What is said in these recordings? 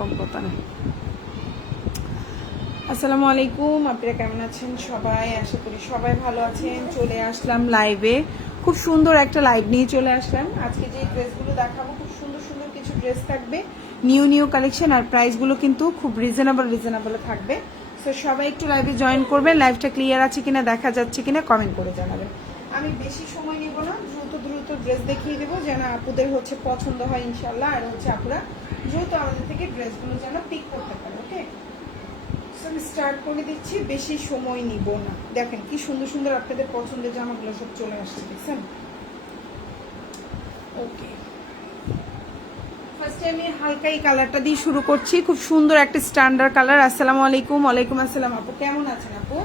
কম কথা না। আসসালামু আলাইকুম, আপনারা কেমন আছেন সবাই? আশা করি সবাই ভালো আছেন। চলে আসলাম লাইভে, খুব সুন্দর একটা লাইভ নিয়ে চলে আসলাম। আজকে যে ড্রেসগুলো দেখাবো খুব সুন্দর সুন্দর কিছু ড্রেস থাকবে, নিউ নিউ কালেকশন, আর প্রাইসগুলো কিন্তু খুব রিজনেবল থাকবে। সো সবাই একটু লাইভে জয়েন করবেন। লাইভটা ক্লিয়ার আছে কিনা, দেখা যাচ্ছে কিনা কমেন্ট করে জানাবেন। আমি বেশি সময় নিব না, দ্রুত ড্রেস দেখিয়ে দেবো যেন আপুদের পছন্দ হয় ইনশাল্লাহ। আর আপুরা দ্রুত আমাদের থেকে ড্রেসগুলো যেন পিক করতে পারে। ওকে, আমি স্টার্ট করে দিচ্ছি, বেশি সময় নিব না। দেখেন কি সুন্দর সুন্দর আপনাদের পছন্দের জামাগুলো সব চলে আসছে, দেখছেন? ওকে, ফার্স্টে আমি হালকা এই কালারটা দিয়ে শুরু করছি, খুব সুন্দর একটা স্ট্যান্ডার্ড কালার। আসসালামু আলাইকুম। ওয়ালাইকুম আসসালাম আপু, কেমন আছেন আপু?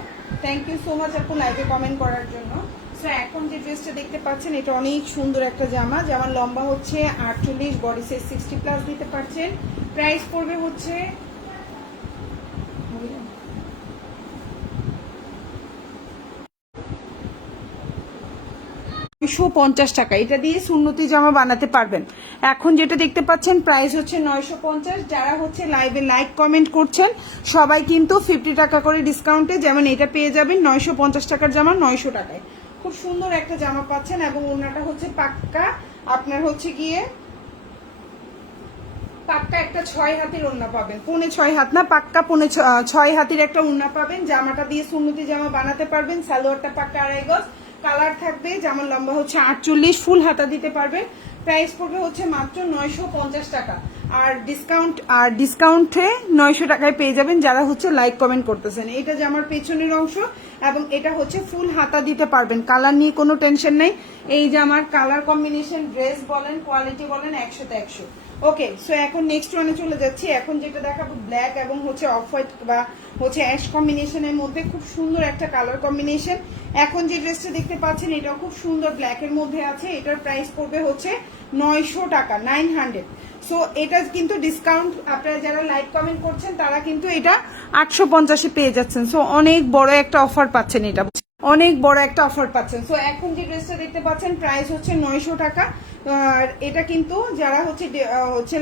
থ্যাংক ইউ সো মাচ আপু লাইভে কমেন্ট করার জন্য। সো এখন যে ড্রেসটা দেখতে পাচ্ছেন এটা অনেক সুন্দর একটা জামা। জামার লম্বা হচ্ছে 48, বডি সাইজ 60+ দিতে পারছেন। প্রাইস পড়বে হচ্ছে 950 টাকা। এটা দিয়ে সুন্নতি জামা বানাতে পারবেন। এখন যেটা দেখতে পাচ্ছেন প্রাইস হচ্ছে 950। যারা লাইভে লাইক কমেন্ট করছেন সবাই কিন্তু 50 টাকা করে ডিসকাউন্টে যেমন এটা পেয়ে যাবেন 950 টাকার জামা 900 টাকায়। খুব সুন্দর একটা জামা পাচ্ছেন এবং ওড়নাটা পাক্কা আপনার গিয়ে পাক্কা একটা 6 হাতের ওড়না পাবেন, 6.5 হাত না, পাক্কা 6 হাতের একটা ওড়না পাবেন। জামাটা দিয়ে সুন্নতি জামা বানাতে পারবেন। সালোয়ারটা পাক্কা 2.5 গজ, কালার থাকবে। জামার লম্বা 48, ফুল হাতা দিতে পারবেন। প্রাইস পড়বে মাত্র 950 টাকা। আর ডিসকাউন্টে 900 টাকায় পেয়ে যাবেন যারা লাইক কমেন্ট করতেছেন। এটা জামার পেছনের অংশ এবং এটা ফুল হাতা দিতে পারবেন। কালার নিয়ে কোনো টেনশন নেই। এই জামার কালার কম্বিনেশন, ড্রেস বলেন, কোয়ালিটি বলেন, 100তে 100। ওকে, সো এখন নেক্সট ওয়ানে চলে যাচ্ছি। এখন যেটা দেখাবো ব্ল্যাক এবং অফ হোয়াইট বা অ্যাশ কম্বিনেশনের মধ্যে খুব সুন্দর একটা কালার কম্বিনেশন। এখন যে ড্রেসটা দেখতে পাচ্ছেন এটাও খুব সুন্দর ব্ল্যাকের মধ্যে আছে। এটার প্রাইস পড়বে 900 টাকা, 900। সো এটা কিন্তু ডিসকাউন্ট, আপনারা যারা লাইক কমেন্ট করছেন তারা কিন্তু এটা 850-এ পেয়ে যাচ্ছেন। সো অনেক বড় একটা অফার পাচ্ছেন, এটা অনেক বড় একটা অফার পাচ্ছেন। সো এখন যে ড্রেসটা দেখতে পাচ্ছেন প্রাইস 900 টাকা। আর এটা কিন্তু যারা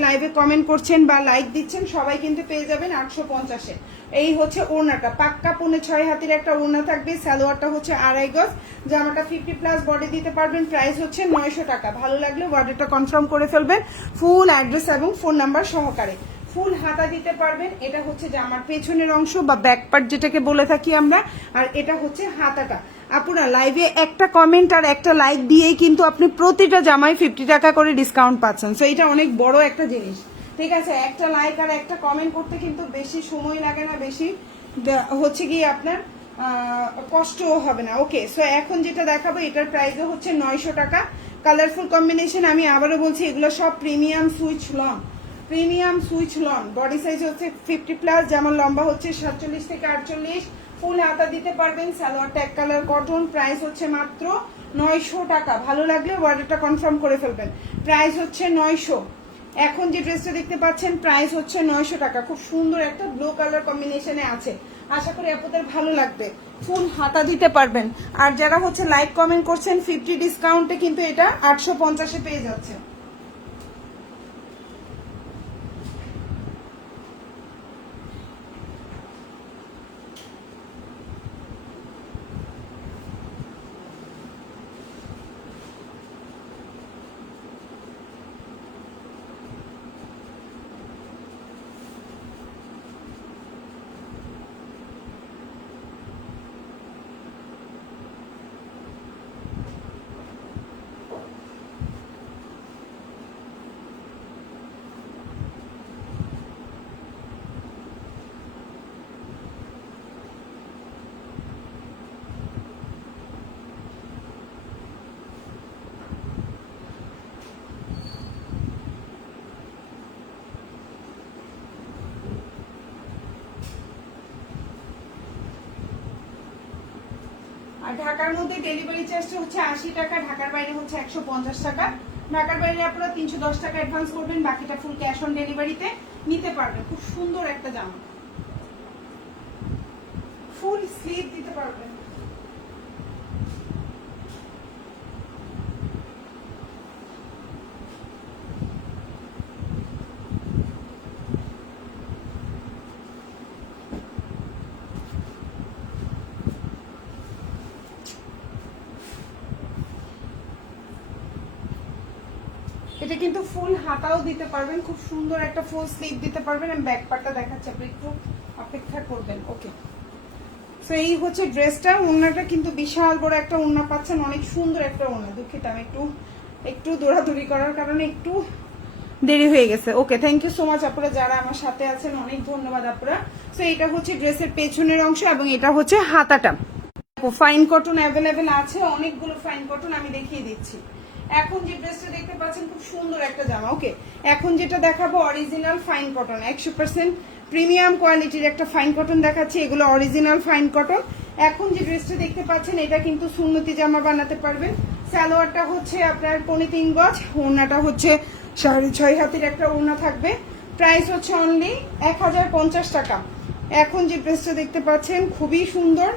লাইভে কমেন্ট করছেন বা লাইক দিচ্ছেন সবাই কিন্তু পেয়ে যাবেন 850-এ। এই ওড়নাটা পাক্কা 6.5 হাতের একটা ওড়না থাকবে। সালোয়ারটা 2.5 গজ, জামাটা 50+ বডি দিতে পারবেন। প্রাইস 900 টাকা। ভালো লাগলে অর্ডারটা কনফার্ম করে ফেলবেন ফুল অ্যাড্রেস এবং ফোন নাম্বার সহকারে। ফুল হাতা দিতে পারবেন। এটা জামার পেছনের অংশ বা ব্যাক পার্ট যেটাকে বলে থাকি আমরা। আর এটা হাতাটা। আপনারা লাইভে একটা কমেন্ট আর একটা লাইক দিয়েই কিন্তু আপনি প্রতিটা জামায় 50 টাকা করে ডিসকাউন্ট পাচ্ছেন। সো এটা অনেক বড় একটা জিনিস, ঠিক আছে? একটা লাইক আর একটা কমেন্ট করতে কিন্তু বেশি সময় লাগে না, বেশি গিয়ে আপনার কষ্টও হবে না। ওকে, সো এখন যেটা দেখাবো এটার প্রাইসও 900 টাকা। কালারফুল কম্বিনেশন, আমি আবারও বলছি এগুলো সব premium switch long. Body size 50+, যেমন লম্বা 47 থেকে 48, ফুল হাতা দিতে পারবেন। সালোয়ারটা এক কালার কটন। প্রাইস মাত্র 900 টাকা। ভালো লাগলে অর্ডারটা কনফার্ম করে ফেলবেন। প্রাইস 900। এখন যে ড্রেসটা দেখতে পাচ্ছেন প্রাইস 900 টাকা। খুব সুন্দর একটা ব্লু কালার কম্বিনেশনে আছে। আশা করি আপনাদের ভালো লাগবে। ফুল হাতা দিতে পারবেন। আর যারা লাইক কমেন্ট করছেন 50 ডিসকাউন্টে কিন্তু এটা 850-এ পেয়ে যাচ্ছে। আর ঢাকার মধ্যে ডেলিভারি চার্জটা 80 টাকা, ঢাকার বাইরে 150 টাকা। ঢাকার বাইরে আপনারা 310 টাকা অ্যাডভান্স করবেন, বাকিটা ফুল ক্যাশ অন ডেলিভারিতে নিতে পারবেন। খুব সুন্দর একটা জামা, ফুল স্লিভ দিতে পারবেন। এটা কিন্তু ফুল হাতাও দিতে পারবেন, খুব সুন্দর একটা ফুল স্লিভ দিতে পারবেন। আমি ব্যাক পার্টটা দেখাচ্ছি, আপনি একটু অপেক্ষা করবেন। ওকে, সো এই হচ্ছে ড্রেসটা। ওড়নাটা কিন্তু বিশাল বড় একটা ওড়না পাচ্ছেন, অনেক সুন্দর একটা ওড়না। দুঃখিত, আমি একটু দৌড়াদৌড়ি করার কারণে একটু দেরি হয়ে গেছে। ওকে, থ্যাংক ইউ সো মাচ আপনারা যারা আমার সাথে আছেন, অনেক ধন্যবাদ আপনারা। সো এটা হচ্ছে ড্রেসের পেছনের অংশ এবং এটা হচ্ছে হাতাটা। ফাইন কটন অ্যাভেলেবেল আছে, অনেকগুলো ফাইন কটন আমি দেখিয়ে দিচ্ছি। এখন যে ড্রেসটা দেখতে পাচ্ছেন খুব সুন্দর একটা জামা। ওকে, এখন যেটা দেখাবো অরিজিনাল ফাইন কটন, 100% প্রিমিয়াম কোয়ালিটির একটা ফাইন কটন দেখাচ্ছি। এগুলো অরিজিনাল ফাইন কটন। এখন যে ড্রেসটা দেখতে পাচ্ছেন এটা কিন্তু সুন্নতি জামা বানাতে পারবেন। সালোয়ারটা হচ্ছে আপনার 3.5 গজ, ওড়নাটা হচ্ছে 6.5 হাতের একটা ওড়না থাকবে। প্রাইস হচ্ছে অনলি 1050 টাকা। এখন যে ড্রেসটা দেখতে পাচ্ছেন খুবই সুন্দর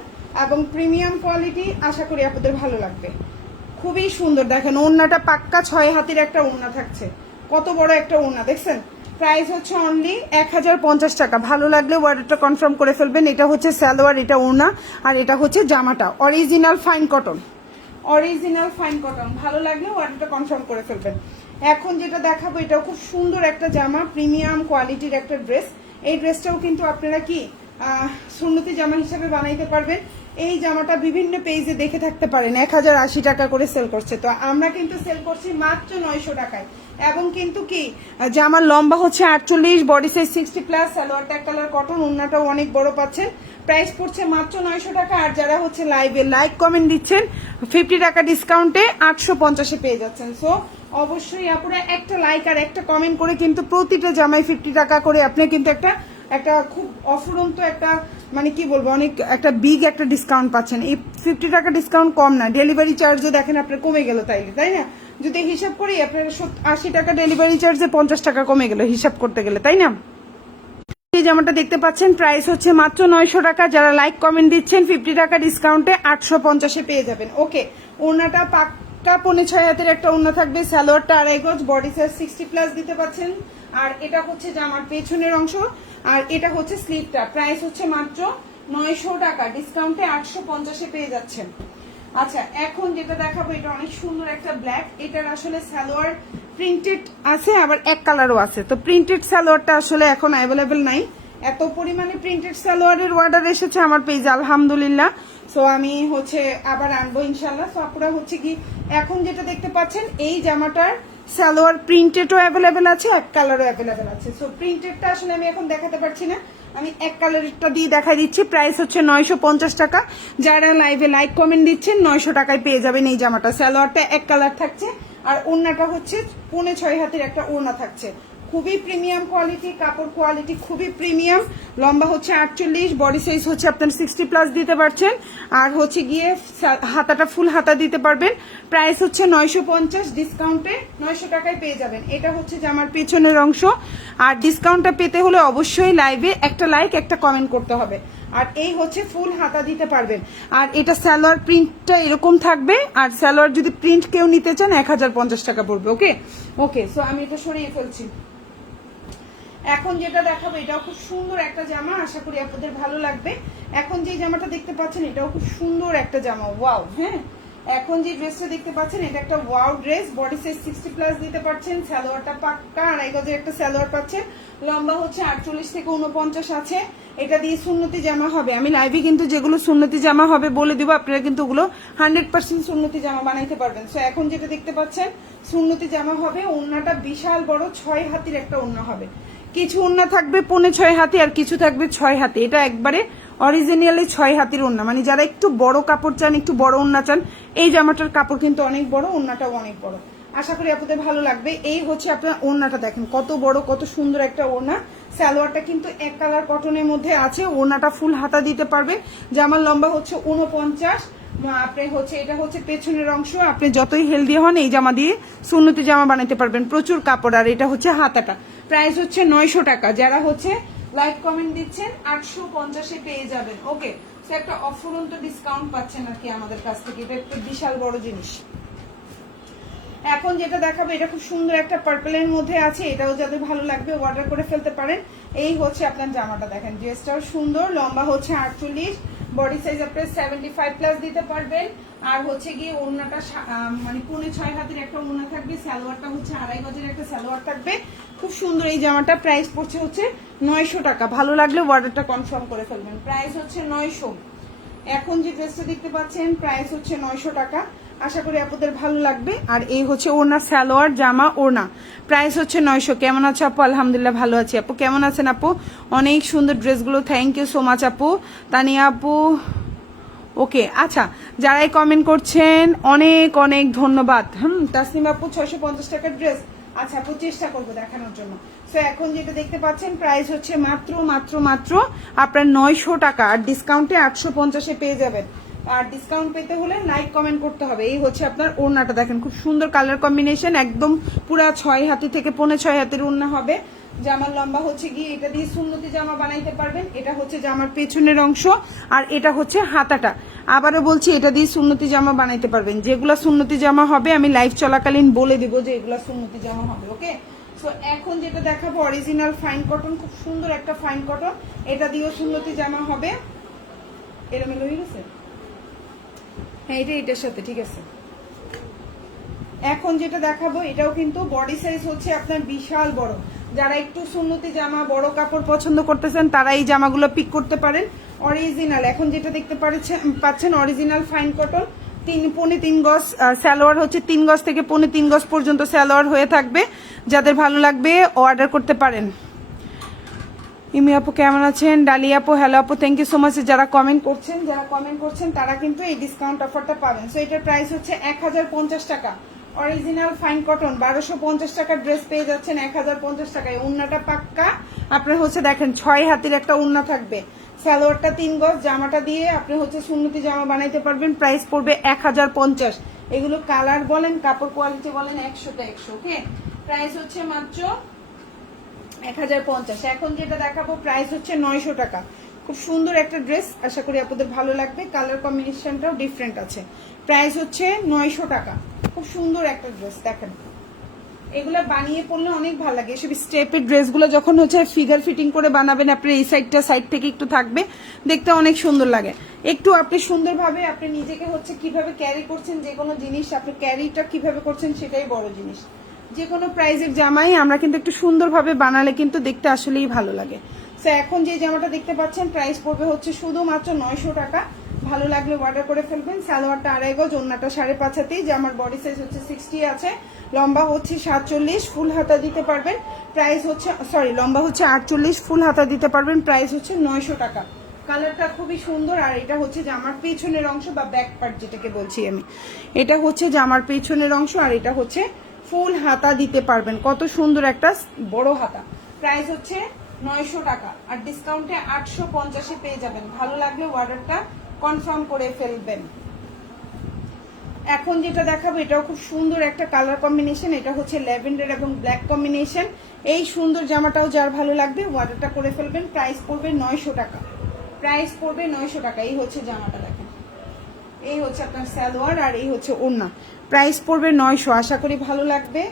এবং প্রিমিয়াম কোয়ালিটি, আশা করি আপনাদের ভালো লাগবে। খুবই সুন্দর, দেখেন ওড়নাটা পাক্কা 6 হাতের একটা ওড়না থাকছে, কত বড় একটা ওড়না দেখছেন। প্রাইস হচ্ছে অনলি 1050 টাকা। ভালো লাগলে অর্ডারটা কনফার্ম করে ফেলবেন। এটা হচ্ছে সালোয়ার, এটা ওড়না, আর এটা হচ্ছে জামাটা original fine cotton, original fine cotton. ভালো লাগলে অর্ডারটা কনফার্ম করে ফেলবেন। এখন যেটা দেখাবো এটাও খুব সুন্দর একটা জামা, প্রিমিয়াম কোয়ালিটির একটা ড্রেস। এই ড্রেসটাও কিন্তু আপনারা কি সুন্নতি জামা হিসেবে বানাইতে পারবেন। এই জামাটা বিভিন্ন পেজে দেখে থাকতে পারেন 1080 টাকা করে সেল করছে, তো আমরা কিন্তু সেল করছি মাত্র 900 টাকায়। এবং কিন্তু কি জামার লম্বা হচ্ছে 48, বডি সাইজ 60+, সালোয়ারটা এক কালার কটন, ওড়নাটাও অনেক বড় পাচ্ছেন। প্রাইস পড়ছে মাত্র 900 টাকা। আর যারা হচ্ছে লাইভে লাইক কমেন্ট দিচ্ছেন 50 টাকা ডিসকাউন্টে 850-এ পেয়ে যাচ্ছেন। সো অবশ্যই আপনারা একটা লাইক আর একটা কমেন্ট করে কিন্তু প্রতিটা জামাই 50 টাকা করে আপনি কিন্তু একটা খুব অফুরন্ত একটা মানে কি বলবো অনেক একটা বিগ একটা ডিসকাউন্ট পাচ্ছেন। এই 50 টাকা ডিসকাউন্ট কম না, ডেলিভারি চার্জও দেখেন আপনার কমে গেল, তাই না? যদি হিসাব করি আপনার 80 টাকা ডেলিভারি চার্জে 50 টাকা কমে গেল হিসাব করতে গেলে, তাই না? এই জামাটা দেখতে পাচ্ছেন প্রাইস হচ্ছে মাত্র 900 টাকা। যারা লাইক কমেন্ট দিচ্ছেন 50 টাকা ডিসকাউন্টে 850-এ পেয়ে যাবেন। ওকে, ওড়নাটা পাক্কা 6.5 হাতের একটা ওড়না থাকবে, সালোয়ারটা 2.5 গজ, বডি সাইজ 60+ দিতে পাচ্ছেন। আর এটা হচ্ছে জামার পেছনের অংশ, আর এটা হচ্ছে স্লিভটা। প্রাইস হচ্ছে মাত্র 900 টাকা, ডিসকাউন্টে 850-এ পেয়ে যাচ্ছেন। আচ্ছা, এখন যেটা দেখাবো এটা অনেক সুন্দর একটা ব্ল্যাক। এটার আসলে সালোয়ার প্রিন্টেড আছে, আবার এক কালারও আছে। তো প্রিন্টেড সালোয়ারটা আসলে এখন অ্যাভেলেবেল নাই। এত পরিমাণে প্রিন্টেড সালোয়ারের অর্ডার এসেছে আমার পেজে, আলহামদুলিল্লাহ। সো আমি হচ্ছে আবার আনবো ইনশাল্লাহ। সো আপনারা হচ্ছে কি এখন যেটা দেখতে পাচ্ছেন এই জামাটার সালোয়ার প্রিন্টেডও অ্যাভেলেবেল আছে, এক কালারও অ্যাভেলেবেল আছে। সো প্রিন্টেডটা আসলে আমি এখন দেখাতে পারছি না, আমি এক কালারটা দিয়ে দেখাই দিচ্ছি। প্রাইস হচ্ছে 950 টাকা। যারা লাইভে লাইক কমেন্ট দিচ্ছেন 900 টাকায় পেয়ে যাবেন এই জামাটা। সালোয়ারটা এক কালার থাকছে, আর ওড়নাটা হচ্ছে 6.5 হাতের একটা ওড়না থাকছে। খুবই প্রিমিয়াম কোয়ালিটি, কাপড় কোয়ালিটি খুবই প্রিমিয়াম। লম্বা হচ্ছে 48, বডি সাইজ হচ্ছে আপনার 60+ দিতে পারছেন। আর হচ্ছে গিয়ে হাতাটা ফুল হাতা দিতে পারবেন। প্রাইস হচ্ছে 950, ডিসকাউন্টে 900 টাকায় পেয়ে যাবেন। এটা হচ্ছে জামার পেছনের অংশ। আর ডিসকাউন্টটা পেতে হলে অবশ্যই লাইভে একটা লাইক একটা কমেন্ট করতে হবে। আর এই হচ্ছে ফুল হাতা দিতে পারবেন। আর এটা সালোয়ার প্রিন্টটা এরকম থাকবে, আর সালোয়ার যদি প্রিন্ট কেউ নিতে চান 1050 টাকা পড়বে। ওকে ওকে, সো আমি এটা সরিয়ে ফেলছি। এখন যেটা দেখাবো এটাও খুব সুন্দর একটা জামা, আশা করি আপনাদের ভালো লাগবে। এখন যে জামাটা দেখতে পাচ্ছেন এটাও খুব সুন্দর একটা জামা, ওয়াও। হ্যাঁ, এখন যে ড্রেসটা দেখতে পাচ্ছেন এটা একটা ওয়াও ড্রেস, বডি সাইজ 60+ দিতে পারছেন। সালোয়ারটা পাক্কা 2.5 গজের একটা সালোয়ার পাচ্ছেন। লম্বা হচ্ছে 48 থেকে 49 আছে। এটা দিয়ে সুন্নতি জামা হবে। আমি লাইভে কিন্তু যেগুলো সুন্নতি জামা হবে বলে দিব, আপনারা কিন্তু ওগুলো 100% সুন্নতি জামা বানাইতে পারবেন। সো এখন যেটা দেখতে পাচ্ছেন সুন্নতি জামা হবে। ওড়নাটা বিশাল বড় 6 হাতের একটা ওড়না হবে। কিছু ওড়না থাকবে 6.5 হাতি, আর কিছু থাকবে 6 হাতি। এটা একবারে অরিজিনালি 6 হাতির ওড়না, মানে যারা একটু বড় কাপড় চান, একটু বড় ওড়না চান, এই জামাটার কাপড় কিন্তু অনেক বড়, ওড়নাটাও অনেক বড়। আশা করি আপনাদের ভালো লাগবে। এই হচ্ছে আপনার ওড়নাটা, দেখেন কত বড়, কত সুন্দর একটা ওড়না। সালোয়ারটা কিন্তু এক কালার কটনের মধ্যে আছে। ওড়নাটা ফুল হাতা দিতে পারবে। জামার লম্বা হচ্ছে 49। আপনি হচ্ছে এটা হচ্ছে পেছনের অংশ। আপনি যতই হেলদি হন এই জামা দিয়ে সুন্নতি জামা বানাতে পারবেন, প্রচুর কাপড়। আর এটা হচ্ছে হাতাটা। প্রাইস হচ্ছে 900 টাকা। যারা হচ্ছে লাইক কমেন্ট দিচ্ছেন 850-এ পেয়ে যাবেন। ওকে, সো একটা অফুরন্ত ডিসকাউন্ট পাচ্ছেন আর কি আমাদের কাছ থেকে। এটা একটা বিশাল বড় জিনিস। এখন যেটা দেখাবো এটা খুব সুন্দর একটা পার্পলের মধ্যে আছে। এটাও যাদের ভালো লাগবে অর্ডার করে ফেলতে পারেন। এই হচ্ছে আপনার জামাটা, দেখেন ড্রেসটাও সুন্দর। লম্বা হচ্ছে 48, বডি সাইজ আপনি 75 প্লাস দিতে পারবেন। আর হচ্ছে গিয়ে ওড়নাটা মানে 6.5 হাতের একটা ওড়না থাকবে, সালোয়ারটা হচ্ছে 2.5 গজের একটা সালোয়ার থাকবে। খুব সুন্দর এই জামাটা, প্রাইস পড়ছে হচ্ছে 900 টাকা। ভালো লাগলে অর্ডারটা কনফার্ম করে ফেলবেন। প্রাইস হচ্ছে 900। এখন যে ড্রেসটা দেখতে পাচ্ছেন প্রাইস হচ্ছে 900 টাকা। আশা করি আপনাদের ভালো লাগবে। আর এই হচ্ছে ওড়না, সালোয়ার, জামা, ওড়না, প্রাইস হচ্ছে 900। কেমন আছে আপু? আলহামদুলিল্লাহ ভালো আছি। আপু কেমন আছেন আপু? অনেক সুন্দর ড্রেসগুলো, থ্যাংক ইউ সো মাচ আপু। তানিয়া আপু ওকে, আচ্ছা যারাই কমেন্ট করছেন অনেক অনেক ধন্যবাদ। তাসনিম আপু 650 টাকার ড্রেস, আচ্ছা আপু চেষ্টা করবো দেখানোর জন্য। সো এখন যেটা দেখতে পাচ্ছেন প্রাইস হচ্ছে মাত্র মাত্র মাত্র আপনার 900 টাকা, আর ডিসকাউন্টে 850-এ পেয়ে যাবেন। আর ডিসকাউন্ট পেতে হলে লাইক কমেন্ট করতে হবে। এই হচ্ছে আপনার ওড়নাটা, দেখেন খুব সুন্দর কালার কম্বিনেশন, একদম পুরা 6 হাতি থেকে 6.5 হাতের ওড়না হবে। জামার লম্বা হচ্ছে গিয়ে এটা দিয়ে সুন্নতি জামা বানাইতে পারবেন। এটা হচ্ছে জামার পেছনের অংশ, আর এটা হচ্ছে হাতাটা। আবারও বলছি, এটা দিয়ে সুন্নতি জামা বানাইতে পারবেন। যেগুলা সুন্নতি জামা হবে আমি লাইভ চলাকালীন বলে দিব যে এগুলা সুন্নতি জামা হবে। ওকে, সো এখন যেটা দেখাবো অরিজিনাল ফাইন কটন, খুব সুন্দর একটা ফাইন কটন, এটা দিয়েও সুন্নতি জামা হবে। এলোমেলো হয়ে গেছে, হ্যাঁ এটা এটার সাথে ঠিক আছে। এখন যেটা দেখাবো এটাও কিন্তু বডি সাইজ হচ্ছে আপনার বিশাল বড়। যারা একটু সুন্নতি জামা, বড় কাপড় পছন্দ করতেছেন তারা এই জামাগুলো পিক করতে পারেন। অরিজিনাল এখন যেটা দেখতে পাচ্ছেন অরিজিনাল ফাইন কটন, 3.5 গজ সালোয়ার হচ্ছে, 3 গজ থেকে 3.5 গজ পর্যন্ত সালোয়ার হয়ে থাকবে। যাদের ভালো লাগবে অর্ডার করতে পারেন। ইমি আপু কেমন আছেন? ডালি আপু হ্যালো আপু, থ্যাংক ইউ সো মাচ। যারা কমেন্ট করছেন তারা কিন্তু এই ডিসকাউন্ট অফারটা পাবেন। সো এটার প্রাইস হচ্ছে 1050 টাকা। অরিজিনাল ফাইন কটন 1250 টাকার ড্রেস পেয়ে যাচ্ছেন 1050 টাকায়। উন্নাটা পাক্কা আপনার হচ্ছে দেখেন 6 হাতির একটা উন্না থাকবে, সালোয়ারটা 3 গজ, জামাটা দিয়ে আপনি হচ্ছে সুন্নতি জামা বানাইতে পারবেন। প্রাইস পড়বে 1050। এগুলো কালার বলেন, কাপড় কোয়ালিটি বলেন, 100টা 100। ওকে, প্রাইস হচ্ছে মাত্র 1050। এখন যেটা দেখাবো প্রাইস হচ্ছে 900 টাকা। খুব সুন্দর একটা ড্রেস, আশা করি আপনাদের ভালো লাগবে। কালার কম্বিনেশনটাও ডিফারেন্ট আছে। প্রাইস হচ্ছে 900 টাকা। খুব সুন্দর একটা ড্রেস, দেখেন এগুলো বানিয়ে পড়লে অনেক ভালো লাগে। এসব স্টেপের ড্রেসগুলো যখন হচ্ছে ফিগার ফিটিং করে বানাবেন, আপনার এই সাইডটা সাইড থেকে একটু থাকবে, দেখতে অনেক সুন্দর লাগে। একটু আপনি সুন্দরভাবে আপনি নিজেকে হচ্ছে কিভাবে ক্যারি করছেন, যে কোনো জিনিস আপনি ক্যারিটা কিভাবে করছেন সেটাই বড় জিনিস। যে কোনো প্রাইজের জামাই আমরা কিন্তু একটু সুন্দরভাবে বানালে কিন্তু দেখতে আসলেই ভালো লাগে। সো এখন যে জামাটা দেখতে পাচ্ছেন প্রাইস পড়বে হচ্ছে শুধুমাত্র 900 টাকা। ভালো লাগলে অর্ডার করে ফেলবেন। সালোয়ারটা 2.5 গজ, ওড়নাটা 5.5 হাতেই, জামার বডি সাইজ হচ্ছে 60 আছে, লম্বা হচ্ছে 47, ফুল হাতা দিতে পারবেন। প্রাইস হচ্ছে লম্বা হচ্ছে 48, ফুল হাতা দিতে পারবেন। প্রাইস হচ্ছে 900 টাকা। কালারটা খুবই সুন্দর। আর এটা হচ্ছে জামার পেছনের অংশ বা ব্যাক পার্ট যেটাকে বলছি আমি, এটা হচ্ছে জামার পেছনের অংশ, আর এটা হচ্ছে ফুল হাতা দিতে পারবেন। কত সুন্দর একটা বড় হাতা। প্রাইস হচ্ছে 900 টাকা, আর ডিসকাউন্টে 850-এ পেয়ে যাবেন। ভালো লাগলে অর্ডারটা কনফার্ম করে ফেলবেন। এখন যেটা দেখাবো এটাও খুব সুন্দর একটা কালার কম্বিনেশন, এটা হচ্ছে ল্যাভেন্ডার এবং ব্ল্যাক কম্বিনেশন। এই সুন্দর জামাটাও যার ভালো লাগবে অর্ডারটা করে ফেলবেন। প্রাইস পড়বে 900 টাকা। প্রাইস পড়বে 900 টাকা। এই হচ্ছে জামাটা, দেখেন এই হচ্ছে আপনার সালোয়ার, আর এই হচ্ছে ওড়না। প্রাইস পড়বে 900। আশা করি ভালো লাগবে।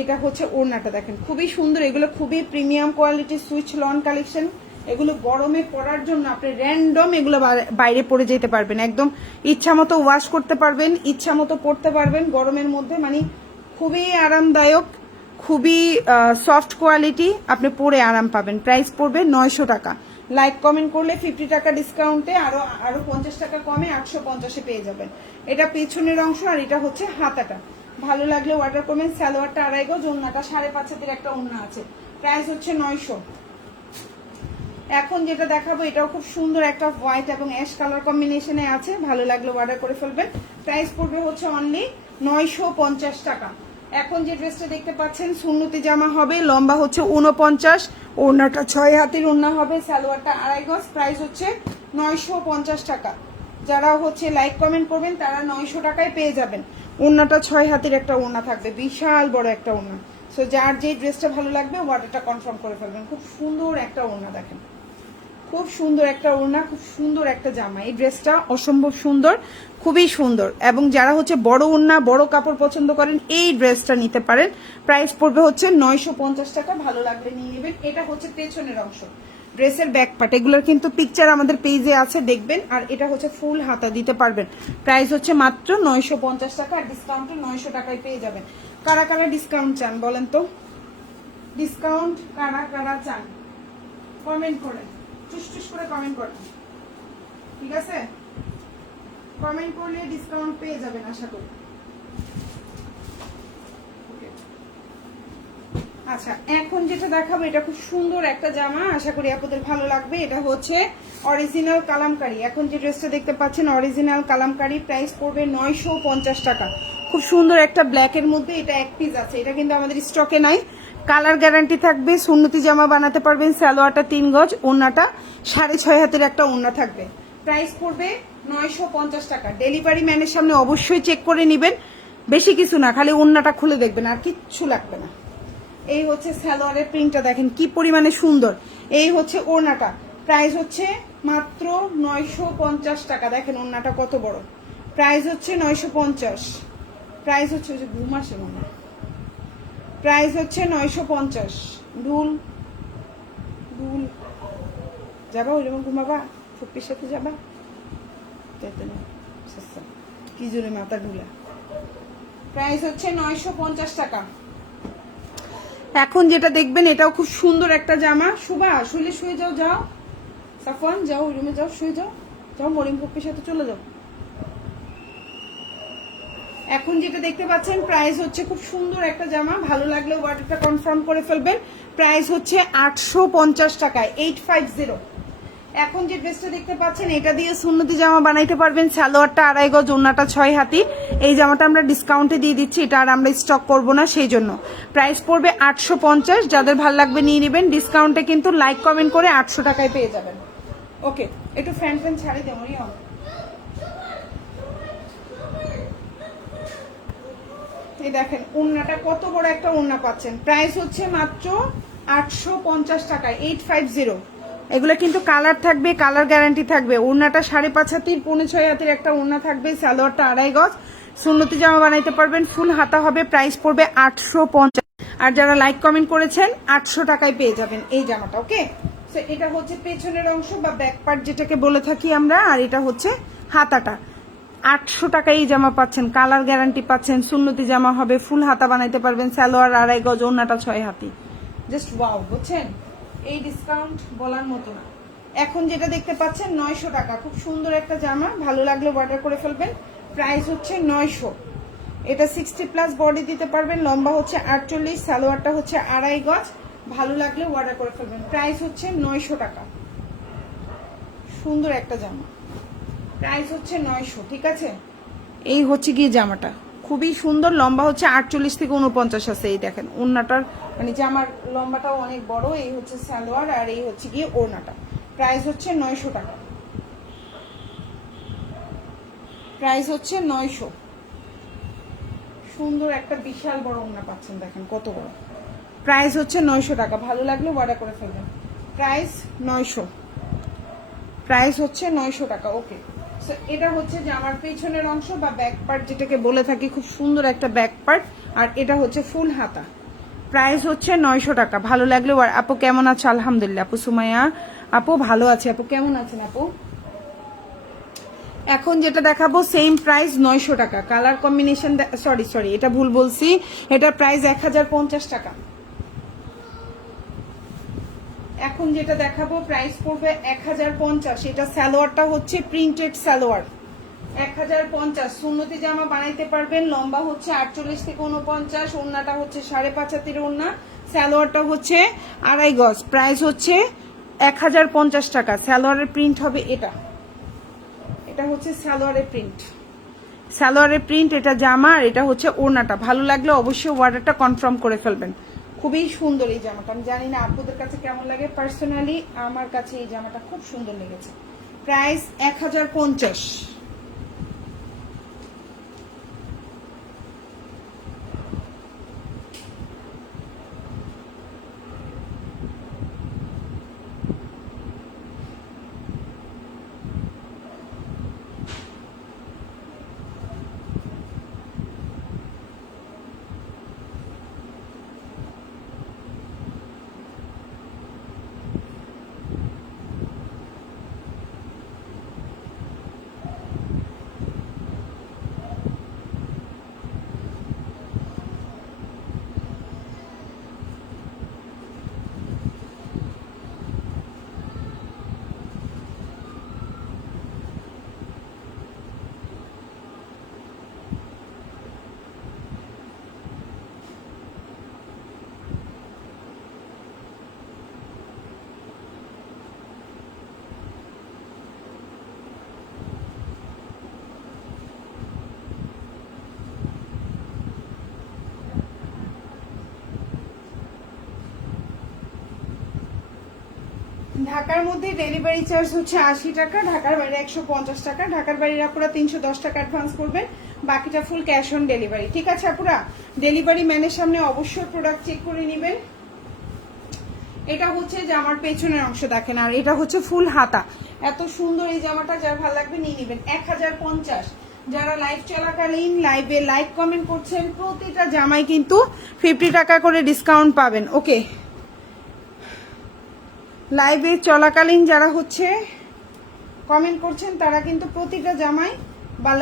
এটা হচ্ছে ওড়নাটা, দেখেন খুবই সুন্দর। এগুলো খুবই প্রিমিয়াম কোয়ালিটির সুইচ লন কালেকশন। এগুলো গরমে পরার জন্য আপনি র্যান্ডম এগুলো বাইরে পরে যেতে পারবেন, একদম ইচ্ছা মতো ওয়াশ করতে পারবেন, ইচ্ছা মতো পরতে পারবেন গরমের মধ্যে। মানে খুবই আরামদায়ক, খুবই সফট কোয়ালিটি, আপনি পরে আরাম পাবেন। প্রাইস পড়বে 900 টাকা। লাইক কমেন্ট করলে 50 টাকা ডিসকাউন্টে আরো 50 টাকা কমে 850-এ পেয়ে যাবেন। এটা পেছনের অংশ, আর এটা হচ্ছে হাতাটা। ভালো লাগলে অর্ডার করবেন। সালোয়ারটা 2.5 গজ, ওড়নাটা 5.5 হাতের একটা ওড়না আছে। প্রাইস হচ্ছে 900। এখন যেটা দেখাবো এটাও খুব সুন্দর একটা হোয়াইট এবং অ্যাশ কালার কম্বিনেশনে আছে। ভালো লাগলে অর্ডার করে ফেলবেন। প্রাইস পড়বে হচ্ছে অনলি 950 টাকা। এখন যে ড্রেসটা দেখতে পাচ্ছেন সুন্নতি জামা হবে, লম্বা হচ্ছে 49, ওড়নাটা 6 হাতের ওড়না হবে, সালোয়ারটা 2.5 গজ। প্রাইস হচ্ছে 950 টাকা। যারা হচ্ছে লাইক কমেন্ট করবেন তারা 900 টাকায় পেয়ে যাবেন। ওড়নাটা 6 হাতের একটা ওড়না থাকবে, বিশাল বড় একটা ওড়না। সো যার যে ড্রেসটা ভালো লাগবে অর্ডারটা কনফার্ম করে ফেলবেন। খুব সুন্দর একটা ওড়না, দেখেন খুব সুন্দর একটা ওড়না, খুব সুন্দর একটা জামা। এই ড্রেসটা অসম্ভব সুন্দর, খুবই সুন্দর। এবং যারা হচ্ছে বড় ওড়না, বড় কাপড় পছন্দ করেন এই ড্রেসটা নিতে পারেন। প্রাইস পড়বে হচ্ছে 950 টাকা। ভালো লাগলে নিয়ে নেবেন। এটা হচ্ছে পেছনের অংশ। ড্রেসের ব্যাক পার্ট, এগুলোর কিন্তু পিকচার আমাদের পেজে আছে, দেখবেন। আর এটা হচ্ছে ফুল হাতা দিতে পারবেন। প্রাইস হচ্ছে মাত্র 950 টাকা, আর ডিসকাউন্টে 900 টাকায় পেয়ে যাবেন। কারা কারা ডিসকাউন্ট চান বলেন তো? ডিসকাউন্ট কারা কারা চান কমেন্ট করেন, টুস করে কমেন্ট করেন, ঠিক আছে? কমেন্ট করলে ডিসকাউন্ট পেয়ে যাবেন আশা করি। আচ্ছা, এখন যেটা দেখাবো এটা খুব সুন্দর একটা জামা, আশা করি আপনাদের ভালো লাগবে। এটা হচ্ছে অরিজিনাল কালামকারী। এখন যে ড্রেসটা দেখতে পাচ্ছেন অরিজিনাল কালামকারী, প্রাইস পড়বে 950 টাকা। খুব সুন্দর একটা ব্ল্যাকের মধ্যে, এটা এক পিস আছে, এটা কিন্তু আমাদের স্টকে নাই। কালার গ্যারান্টি থাকবে, সুন্নতি জামা বানাতে পারবেন। সালোয়ারটা 3 গজ, ওড়নাটা 6.5 হাতের একটা ওড়না থাকবে। প্রাইস পড়বে 950 টাকা। ডেলিভারি ম্যানের সামনে অবশ্যই চেক করে নেবেন, বেশি কিছু না, খালি ওড়নাটা খুলে দেখবেন, আর কিচ্ছু লাগবে না। এই হচ্ছে সালোয়ারের প্রিন্টটা, দেখেন কি পরিমাণে সুন্দর। এই হচ্ছে ওড়নাটা, প্রাইস হচ্ছে মাত্র 950 টাকা। দেখেন ওড়নাটা কত বড়, প্রাইস হচ্ছে 950। প্রাইস হচ্ছে যে ঘুম আসে মনে, প্রাইস হচ্ছে 950। ঢুল ঢুল যাবা, ওইরকম ঘুমাবা, ফুপির সাথে যাবা, কি জোরে মাথা ঢুলা। প্রাইস হচ্ছে 950 টাকা। এখন যেটা দেখবেন এটাও খুব সুন্দর একটা জামা। শুভা শুলে শুয়ে যাও, যাও সাফওয়ান যাও, ওই রুমে যাও, শুয়ে যাও, যাও মরিম পপ্পির সাথে চলে যাও। এখন যেটা দেখতে পাচ্ছেন প্রাইস হচ্ছে খুব সুন্দর একটা জামা, ভালো লাগলে অর্ডারটা কনফার্ম করে ফেলবেন। প্রাইস হচ্ছে 850 টাকায়, 850। এখন যে ড্রেসটা দেখতে পাচ্ছেন এটা দিয়ে সুন্নতি জামা বানাইতে পারবেন। সালোয়ারটা 2.5 গজ, ওড়নাটা 6 হাতি। এই জামাটা আমরা ডিসকাউন্টে দিয়ে দিচ্ছি, এটা আর আমরা স্টক করব না, সেই জন্য প্রাইস পড়বে 850। যাদের ভালো লাগবে নিয়ে নেবেন, ডিসকাউন্টে কিন্তু লাইক কমেন্ট করে 800 টাকায় পেয়ে যাবেন। ওকে, একটু ফ্যান ফ্যান ছাড়ি দেবো। এই দেখেন ওড়নাটা কত বড় একটা ওড়না পাচ্ছেন, প্রাইস হচ্ছে মাত্র 850 টাকায়, 850। এগুলো কিন্তু কালার থাকবে, কালার গ্যারান্টি থাকবে। ওড়নাটা 5.5 হাতির, 6.5 হাতির একটা ওড়না থাকবে। সালোয়ারটা 2.5 গজ, সুন্নতি জামা বানাইতে পারবেন, ফুল হাতা হবে। প্রাইস পড়বে 850। আর যারা লাইক কমেন্ট করেছেন 800 টাকায় পেয়ে যাবেন এই জামাটা। ওকে, সো এটা হচ্ছে পেছনের অংশ বা ব্যাক পার্ট যেটাকে বলে থাকি আমরা, আর এটা হচ্ছে হাতাটা। 800 টাকায় এই জামা পাচ্ছেন, কালার গ্যারান্টি পাচ্ছেন, সুন্নতি জামা হবে, ফুল হাতা বানাইতে পারবেন। সালোয়ার 2.5 গজ, ওড়নাটা 6 হাতি। জাস্ট ওয়াও, বুঝছেন? এই ডিসকাউন্ট বলার মতো না। এখন যেটা দেখতে পাচ্ছেন 900 টাকা, খুব সুন্দর একটা জামা, ভালো লাগলে অর্ডার করে ফেলবেন। প্রাইস হচ্ছে 900। এটা 60+ বডি দিতে পারবেন, লম্বা হচ্ছে 48, সালোয়ারটা হচ্ছে 2.5 গজ, ভালো লাগলে অর্ডার করে ফেলবেন। প্রাইস হচ্ছে 900 টাকা। সুন্দর একটা জামা, প্রাইস হচ্ছে 900, ঠিক আছে? এই হচ্ছে গিয়ে জামাটা, খুবই সুন্দর, লম্বা হচ্ছে 48 থেকে 49 আছে। এই দেখেন ওড়নাটার মানে জামার লম্বাটাও অনেক বড়। এই হচ্ছে সালোয়ার, আর এই হচ্ছে গিয়ে ওড়নাটা। প্রাইস হচ্ছে 900 টাকা। প্রাইস হচ্ছে 900। সুন্দর একটা বিশাল বড় ওড়না পাচ্ছেন, দেখেন কত বড়। প্রাইস হচ্ছে 900 টাকা, ভালো লাগলে অর্ডার করে ফেলবেন। প্রাইস 900, প্রাইস হচ্ছে 900 টাকা। ওকে, সো এটা হচ্ছে যে আমার পেছনের অংশ বা ব্যাক পার্ট যেটাকে বলে থাকি, খুব সুন্দর একটা ব্যাক পার্ট। আর এটা হচ্ছে ফুল হাতা। প্রাইস হচ্ছে 900 টাকা, ভালো লাগলে। আপু কেমন আছে? আলহামদুলিল্লাহ। আপু সুমাইয়া আপু ভালো আছে। আপু কেমন আছেন আপু? এখন যেটা দেখাবো সেম প্রাইস 900 টাকা, কালার কম্বিনেশন, সরি এটা ভুল বলছি, এটার প্রাইস 1050 টাকা। এখন যেটা দেখাবো প্রাইস পড়বে 1050। এটা সালোয়ারটা হচ্ছে প্রিন্টেড সালোয়ার, 1050। সুন্নতি জামা বানাইতে পারবেন, লম্বা হচ্ছে 48 থেকে 49, ওড়নাটা হচ্ছে 5.5 হাতের ওড়না, সালোয়ারটা হচ্ছে 2.5 গজ। প্রাইস হচ্ছে 1050 টাকা। সালোয়ারের প্রিন্ট হবে এটা, এটা হচ্ছে সালোয়ারের প্রিন্ট, সালোয়ারের প্রিন্ট, এটা জামা, আর এটা হচ্ছে ওড়নাটা। ভালো লাগলে অবশ্যই অর্ডারটা কনফার্ম করে ফেলবেন। খুবই সুন্দর এই জামাটা, আমি জানি না আপনাদের কাছে কেমন লাগে, পার্সোনালি আমার কাছে এই জামাটা খুব সুন্দর লেগেছে। প্রাইস 1050। ঢাকার মধ্যে ডেলিভারি চার্জ হচ্ছে 80 টাকা, ঢাকার বাইরে 150 টাকা। ঢাকার বাইরে আপুরা 310 টাকা অ্যাডভান্স করবেন, বাকিটা ফুল ক্যাশ অন ডেলিভারি। ঠিক আছে আপুরা, ডেলিভারি ম্যানের সামনে অবশ্যই প্রোডাক্ট চেক করে নেবেন। এটা হচ্ছে জামার পেছনের অংশ দেখেন, আর এটা হচ্ছে ফুল হাতা। এত সুন্দর এই জামাটা, যার ভালো লাগবে নিয়ে নেবেন। 1050। যারা লাইভ চলাকালীন লাইভে লাইক কমেন্ট করছেন, প্রতিটা জামাই কিন্তু 50 টাকা করে ডিসকাউন্ট পাবেন। ওকে, লাইভে চলাকালীন যারা হচ্ছে কমেন্ট করছেন তারা কিন্তু প্রতিটা জামাই বা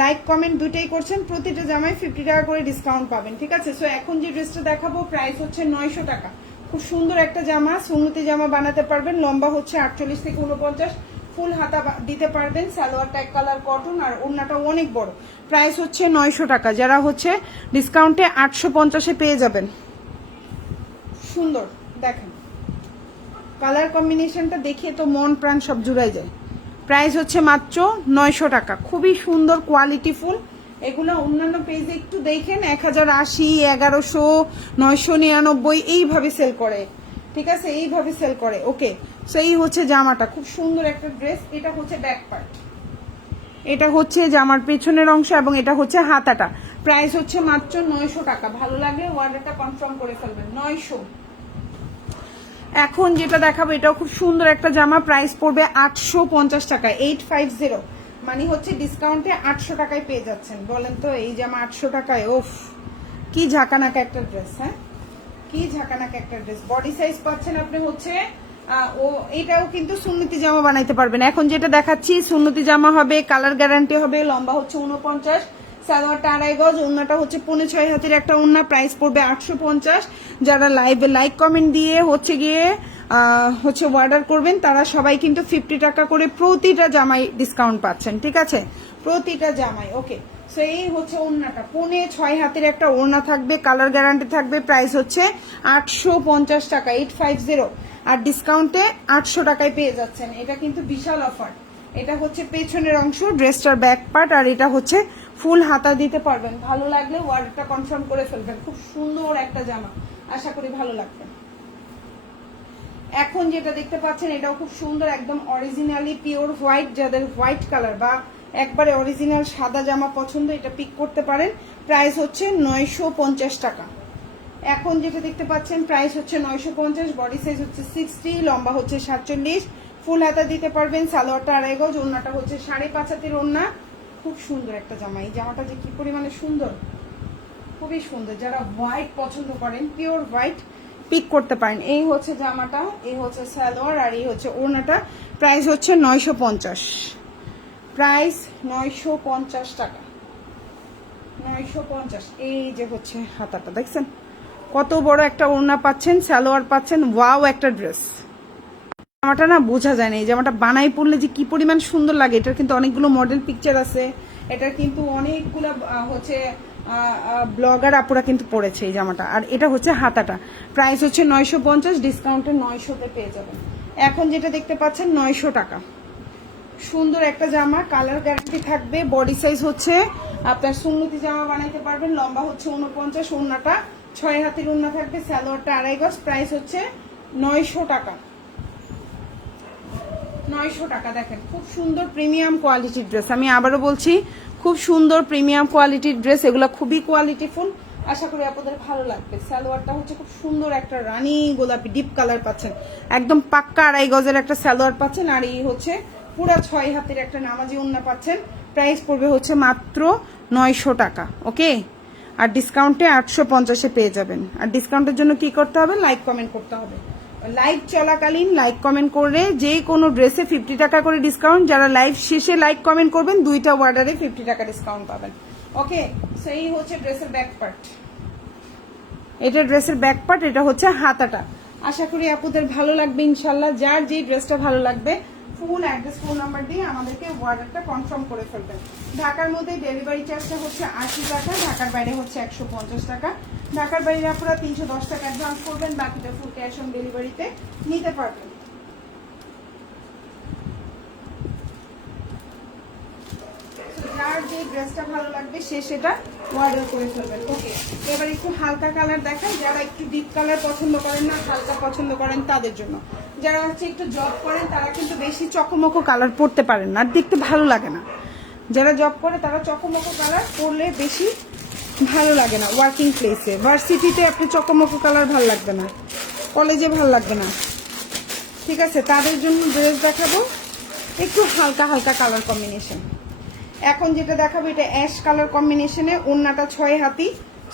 লাইক কমেন্ট দুইটাই করছেন, প্রতিটা জামাই 50 টাকা করে ডিসকাউন্ট পাবেন। ঠিক আছে, সো এখন যে ড্রেসটা দেখাবো প্রাইস হচ্ছে 900 টাকা। খুব সুন্দর একটা জামা, সুন্নতি জামা বানাতে পারবেন। লম্বা হচ্ছে 48 থেকে 49, ফুল হাতা দিতে পারবেন। সালোয়ারটা এক কালার কটন, আর ওড়নাটা অনেক বড়। প্রাইস হচ্ছে 900 টাকা। যারা হচ্ছে ডিসকাউন্টে 850-এ পেয়ে যাবেন। সুন্দর দেখেন, কালার কম্বিনেশনটা দেখে তো মন প্রাণ সব জুড়াই যায়। প্রাইস হচ্ছে মাত্র 900 টাকা। খুবই সুন্দর কোয়ালিটি ফুল। এগুলো অন্যান্য পেজে একটু দেখেন 1080, 1100, 999 এইভাবে সেল করে। ঠিক আছে, এইভাবে সেল করে। ওকে, সো এই হচ্ছে জামাটা, খুব সুন্দর একটা ড্রেস। এটা হচ্ছে ব্যাক পার্ট, এটা হচ্ছে জামার পেছনের অংশ, এবং এটা হচ্ছে হাতাটা। প্রাইস হচ্ছে মাত্র 900 টাকা। ভালো লাগলে অর্ডারটা কনফার্ম করে ফেলবেন। 900। এখন যেটা দেখাবো এটাও খুব সুন্দর একটা জামা, প্রাইস পড়বে 850 টাকা। 850 মানে হচ্ছে ডিসকাউন্টে 800 টাকায় পেয়ে যাচ্ছেন। বলেন তো এই জামা 800 টাকায়? ওফ, কি ঝাঁকানাকা একটা ড্রেস। হ্যাঁ, কি ঝাঁকানাকা একটা ড্রেস। বডি সাইজ পাচ্ছেন আপনি হচ্ছে এটাও কিন্তু সুন্নতি জামা বানাইতে পারবেন। এখন যেটা দেখাচ্ছি সুন্নতি জামা হবে, কালার গ্যারান্টি হবে। লম্বা হচ্ছে 49, সালোয়ারটা 2.5 গজ, ওন্নাটা হচ্ছে 5.5 হাতের একটা ওন্না। প্রাইস পড়বে 850। যারা লাইভে লাইক কমেন্ট দিয়ে হচ্ছে গিয়ে অর্ডার করবেন তারা সবাই কিন্তু 50 টাকা করে প্রতিটা জামাই ডিসকাউন্ট পাচ্ছেন। ঠিক আছে, প্রতিটা জামাই। ওকে, সো এই হচ্ছে ওন্নাটা, 5.5 হাতের একটা ওড়না থাকবে, কালার গ্যারান্টি থাকবে। প্রাইস হচ্ছে 850 টাকা, 850। আর ডিসকাউন্টে 800 টাকায় পেয়ে যাচ্ছেন। এটা কিন্তু বিশাল অফার। এটা হচ্ছে পেছনের অংশ, ড্রেসটার ব্যাক পার্ট, আর এটা হচ্ছে ফুল হাতা দিতে পারবেন। ভালো লাগলে অর্ডারটা কনফার্ম করে ফেলবেন। খুব সুন্দর একটা জামা, আশা করি ভালো লাগবে। এখন যেটা দেখতে পাচ্ছেন এটাও খুব সুন্দর, একদম অরিজিনালি পিওর হোয়াইট। যাদের হোয়াইট কালার বা একবারে অরিজিনাল সাদা জামা পছন্দ, এটা পিক করতে পারেন। প্রাইস হচ্ছে 950 টাকা। এখন যেটা দেখতে পাচ্ছেন প্রাইস হচ্ছে 950। বডি সাইজ হচ্ছে 60, লম্বা হচ্ছে 47, ফুল হাতা দিতে পারবেন। সালোয়ারটা 2.5 গজ, ওড়নাটা হচ্ছে 5.5 হাতের ওড়না। খুব সুন্দর একটা জামা। এই জামাটা যে কি পরিমাণে সুন্দর, খুবই সুন্দর। যারা হোয়াইট পছন্দ করেন, পিওর হোয়াইট, পিক করতে পারেন। এই হচ্ছে জামাটা, এই হচ্ছে সালোয়ার, আর এই হচ্ছে ওড়নাটা। প্রাইস হচ্ছে 950। প্রাইস 950 টাকা, 950। এই যে হচ্ছে হাতাটা দেখছেন, কত বড় একটা ওড়না পাচ্ছেন, সালোয়ার পাচ্ছেন। ওয়াও একটা ড্রেস। জামাটা না বোঝা যায় না, এই জামাটা বানাই পড়লে যে কি পরিমাণ সুন্দর লাগে। এটার কিন্তু অনেকগুলো মডেল পিকচার আছে, এটার কিন্তু অনেকগুলো হচ্ছে ব্লগার আপুরা কিন্তু পড়েছে এই জামাটা। আর এটা হচ্ছে হাতাটা। প্রাইস হচ্ছে 950, ডিসকাউন্টে 900-তে পেয়ে যাবেন। এখন যেটা দেখতে পাচ্ছেন 900 টাকা। সুন্দর একটা জামা, কালার গ্যারান্টি থাকবে। বডি সাইজ হচ্ছে আপনার সুন্নতি জামা বানাইতে পারবেন। লম্বা হচ্ছে 49, ওড়নাটা 6 হাতের ওড়না থাকবে, সালোয়ারটা 2.5 গজ। প্রাইস হচ্ছে 900 টাকা, 900 টাকা। দেখেন খুব সুন্দর প্রিমিয়াম কোয়ালিটির ড্রেস। আমি আবারও বলছি, খুব সুন্দর প্রিমিয়াম কোয়ালিটির ড্রেস। এগুলো খুবই কোয়ালিটিফুল, আশা করি আপনাদের ভালো লাগবে। সালোয়ারটা হচ্ছে খুব সুন্দর একটা রানী গোলাপি ডিপ কালার পাচ্ছেন, একদম পাক্কা 2.5 গজের একটা সালোয়ার পাচ্ছেন। আর এই হচ্ছে পুরা 6 হাতের একটা নামাজি ওড়না পাচ্ছেন। প্রাইস পড়বে হচ্ছে মাত্র 900 টাকা। ওকে, আর ডিসকাউন্টে 850-এ পেয়ে যাবেন। আর ডিসকাউন্টের জন্য কি করতে হবে? লাইক কমেন্ট করতে হবে। লাইভ চলাকালীন লাইক কমেন্ট করে যে কোনো ড্রেসে 50 টাকা করে ডিসকাউন্ট। যারা লাইভ শেষে লাইক কমেন্ট করবেন, দুইটা অর্ডারে 50 টাকা ডিসকাউন্ট পাবেন। ওকে, সো এই হচ্ছে ড্রেসের ব্যাক পার্ট, এটা ড্রেসের ব্যাক পার্ট, এটা হচ্ছে হাতাটা। আশা করি আপুদের ভালো লাগবে ইনশাল্লাহ। যার যে ড্রেসটা ভালো লাগবে ফুল অ্যাড্রেস, ফোন নাম্বার দিয়ে আমাদেরকে অর্ডারটা কনফার্ম করে ফেলবেন। ঢাকার মধ্যে ডেলিভারি চার্জটা হচ্ছে 80 টাকা, ঢাকার বাইরে হচ্ছে 150 টাকা। ঢাকার বাইরে আপনারা 310 টাকা অ্যাডভান্স করবেন, বাকিটা ফুল ক্যাশ অন ডেলিভারিতে নিতে পারবেন। যার যে ড্রেসটা ভালো লাগবে সে সেটা অর্ডার করে ফেলবেন। ওকে, এবার একটু হালকা কালার দেখাই, যারা একটু ডিপ কালার পছন্দ করেন না, হালকা পছন্দ করেন তাদের জন্য। যারা হচ্ছে একটু জব করেন তারা কিন্তু বেশি চকমকো কালার পরতে পারেন না, আর দেখতে ভালো লাগে না। যারা জব করে তারা চকমকো কালার পরলে বেশি ভালো লাগে না। ওয়ার্কিং প্লেসে, ভার্সিটিতে আপনি চকমকো কালার ভালো লাগবে না, কলেজে ভালো লাগবে না, ঠিক আছে? তাদের জন্য ড্রেস দেখাবো একটু হালকা হালকা কালার কম্বিনেশন। এখন যেটা দেখাবো এটা অ্যাশ কালার কম্বিনেশনে, ওড়নাটা 6 হাতি,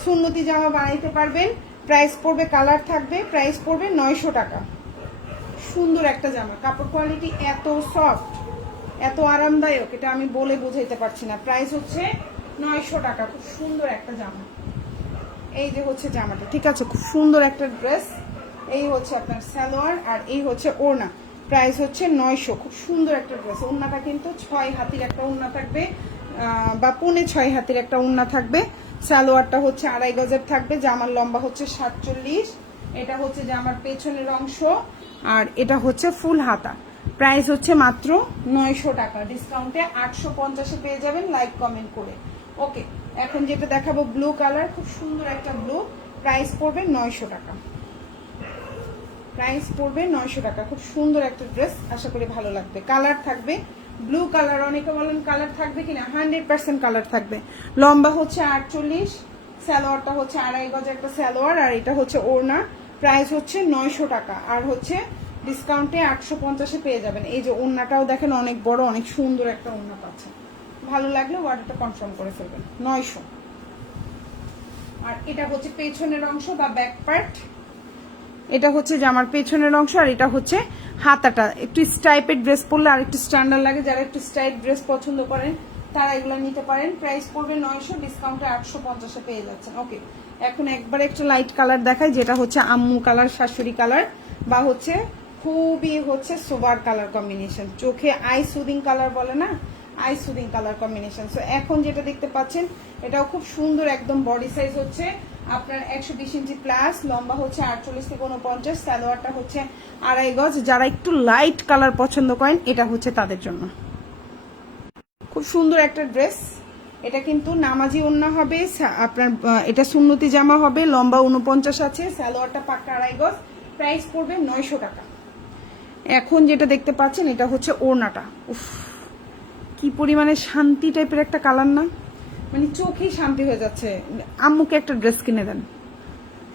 সুন্নতি জামা বানাইতে পারবেন। প্রাইস পড়বে, কালার থাকবে, প্রাইস পড়বে 900 টাকা। সুন্দর একটা জামা, কাপড় কোয়ালিটি এত সফট, এত আরামদায়ক, এটা আমি বলে বোঝাইতে পারছি না। প্রাইস হচ্ছে 900 টাকা। খুব সুন্দর একটা জামা, এই যে হচ্ছে জামাটা, ঠিক আছে? খুব সুন্দর একটা ড্রেস। এই হচ্ছে আপনার সালোয়ার আর এই হচ্ছে ওড়না। প্রাইস হচ্ছে 900। খুব সুন্দর একটা ড্রেস। ওড়নাটা কিন্তু 6 হাতির একটা ওড়না থাকবে, বা 6.25 হাতির একটা ওড়না থাকবে। সালোয়ারটা হচ্ছে 2.5 গজের থাকবে। জামার লম্বা হচ্ছে 47। এটা হচ্ছে জামার পেছনের অংশ, আর এটা হচ্ছে ফুল হাতা। প্রাইস হচ্ছে মাত্র 900 টাকা। ডিসকাউন্টে 850-এ পেয়ে যাবেন, লাইক কমেন্ট করে। ওকে, এখন যেটা দেখাবো ব্লু কালার, খুব সুন্দর একটা ব্লু। প্রাইস পড়বে 900 টাকা। প্রাইস পড়বে 900 টাকা। খুব সুন্দর একটা ড্রেস, আশা করি ভালো লাগবে। কালার থাকবে ব্লু কালার, অনেকে বলেন কালার থাকবে কিনা, 100% কালার থাকবে। লম্বা হচ্ছে 48, সালোয়ারটা হচ্ছে 2.5 গজ একটা সালোয়ার, আর এটা হচ্ছে ওড়না। প্রাইস হচ্ছে 900 টাকা, আর হচ্ছে ডিসকাউন্টে 850-এ পেয়ে যাবেন। এই যে ওড়নাটাও দেখেন অনেক বড়, অনেক সুন্দর একটা ওড়না পাচ্ছেন। ভালো লাগলে অর্ডারটা কনফার্ম করে ফেলবেন। 900। আর এটা হচ্ছে পেছনের অংশ বা ব্যাক পার্ট। এটা হচ্ছে জামার পেছনের অংশ, আর এটা হচ্ছে হাতাটা। একটু স্টাইপের ড্রেস পরলে আর একটু স্ট্যান্ডার্ড লাগে, যারা একটু স্টাইপ ড্রেস পছন্দ করেন তারা এগুলো নিতে পারেন। প্রাইস পড়বে 900, ডিসকাউন্টে 850-এ পেয়ে যাচ্ছেন। ওকে, এখন একবারে একটু লাইট কালার দেখায়, যেটা হচ্ছে আম্মু কালার, শাশুড়ি কালার, বা হচ্ছে খুবই হচ্ছে সোবার কালার কম্বিনেশন। চোখে আই সুদিং কালার বলে না, I soothing colour combination. So এখন যেটা দেখতে পাচ্ছেন এটাও খুব সুন্দর, একদম বডি সাইজ হচ্ছে আপনার 120 ইঞ্চি প্লাস, লম্বা হচ্ছে 48 থেকে 49, সালোয়ারটা হচ্ছে 2.5 গজ। যারা একটু লাইট কালার পছন্দ করেন এটা হচ্ছে তাদের জন্য। খুব সুন্দর একটা ড্রেস। এটা কিন্তু নামাজি ওড়না হবে আপনার, এটা সুন্নতি জামা হবে, লম্বা 49 আছে, সালোয়ারটা পাক্কা 2.5 গজ। প্রাইস পড়বে 900 টাকা। এখন যেটা দেখতে পাচ্ছেন এটা হচ্ছে ওড়নাটা। উফ, কি পরিমাণে শান্তি টাইপের একটা কালার না, মানে চোখেই শান্তি হয়ে যাচ্ছে। আম্মুকে একটা ড্রেস কিনে দেন,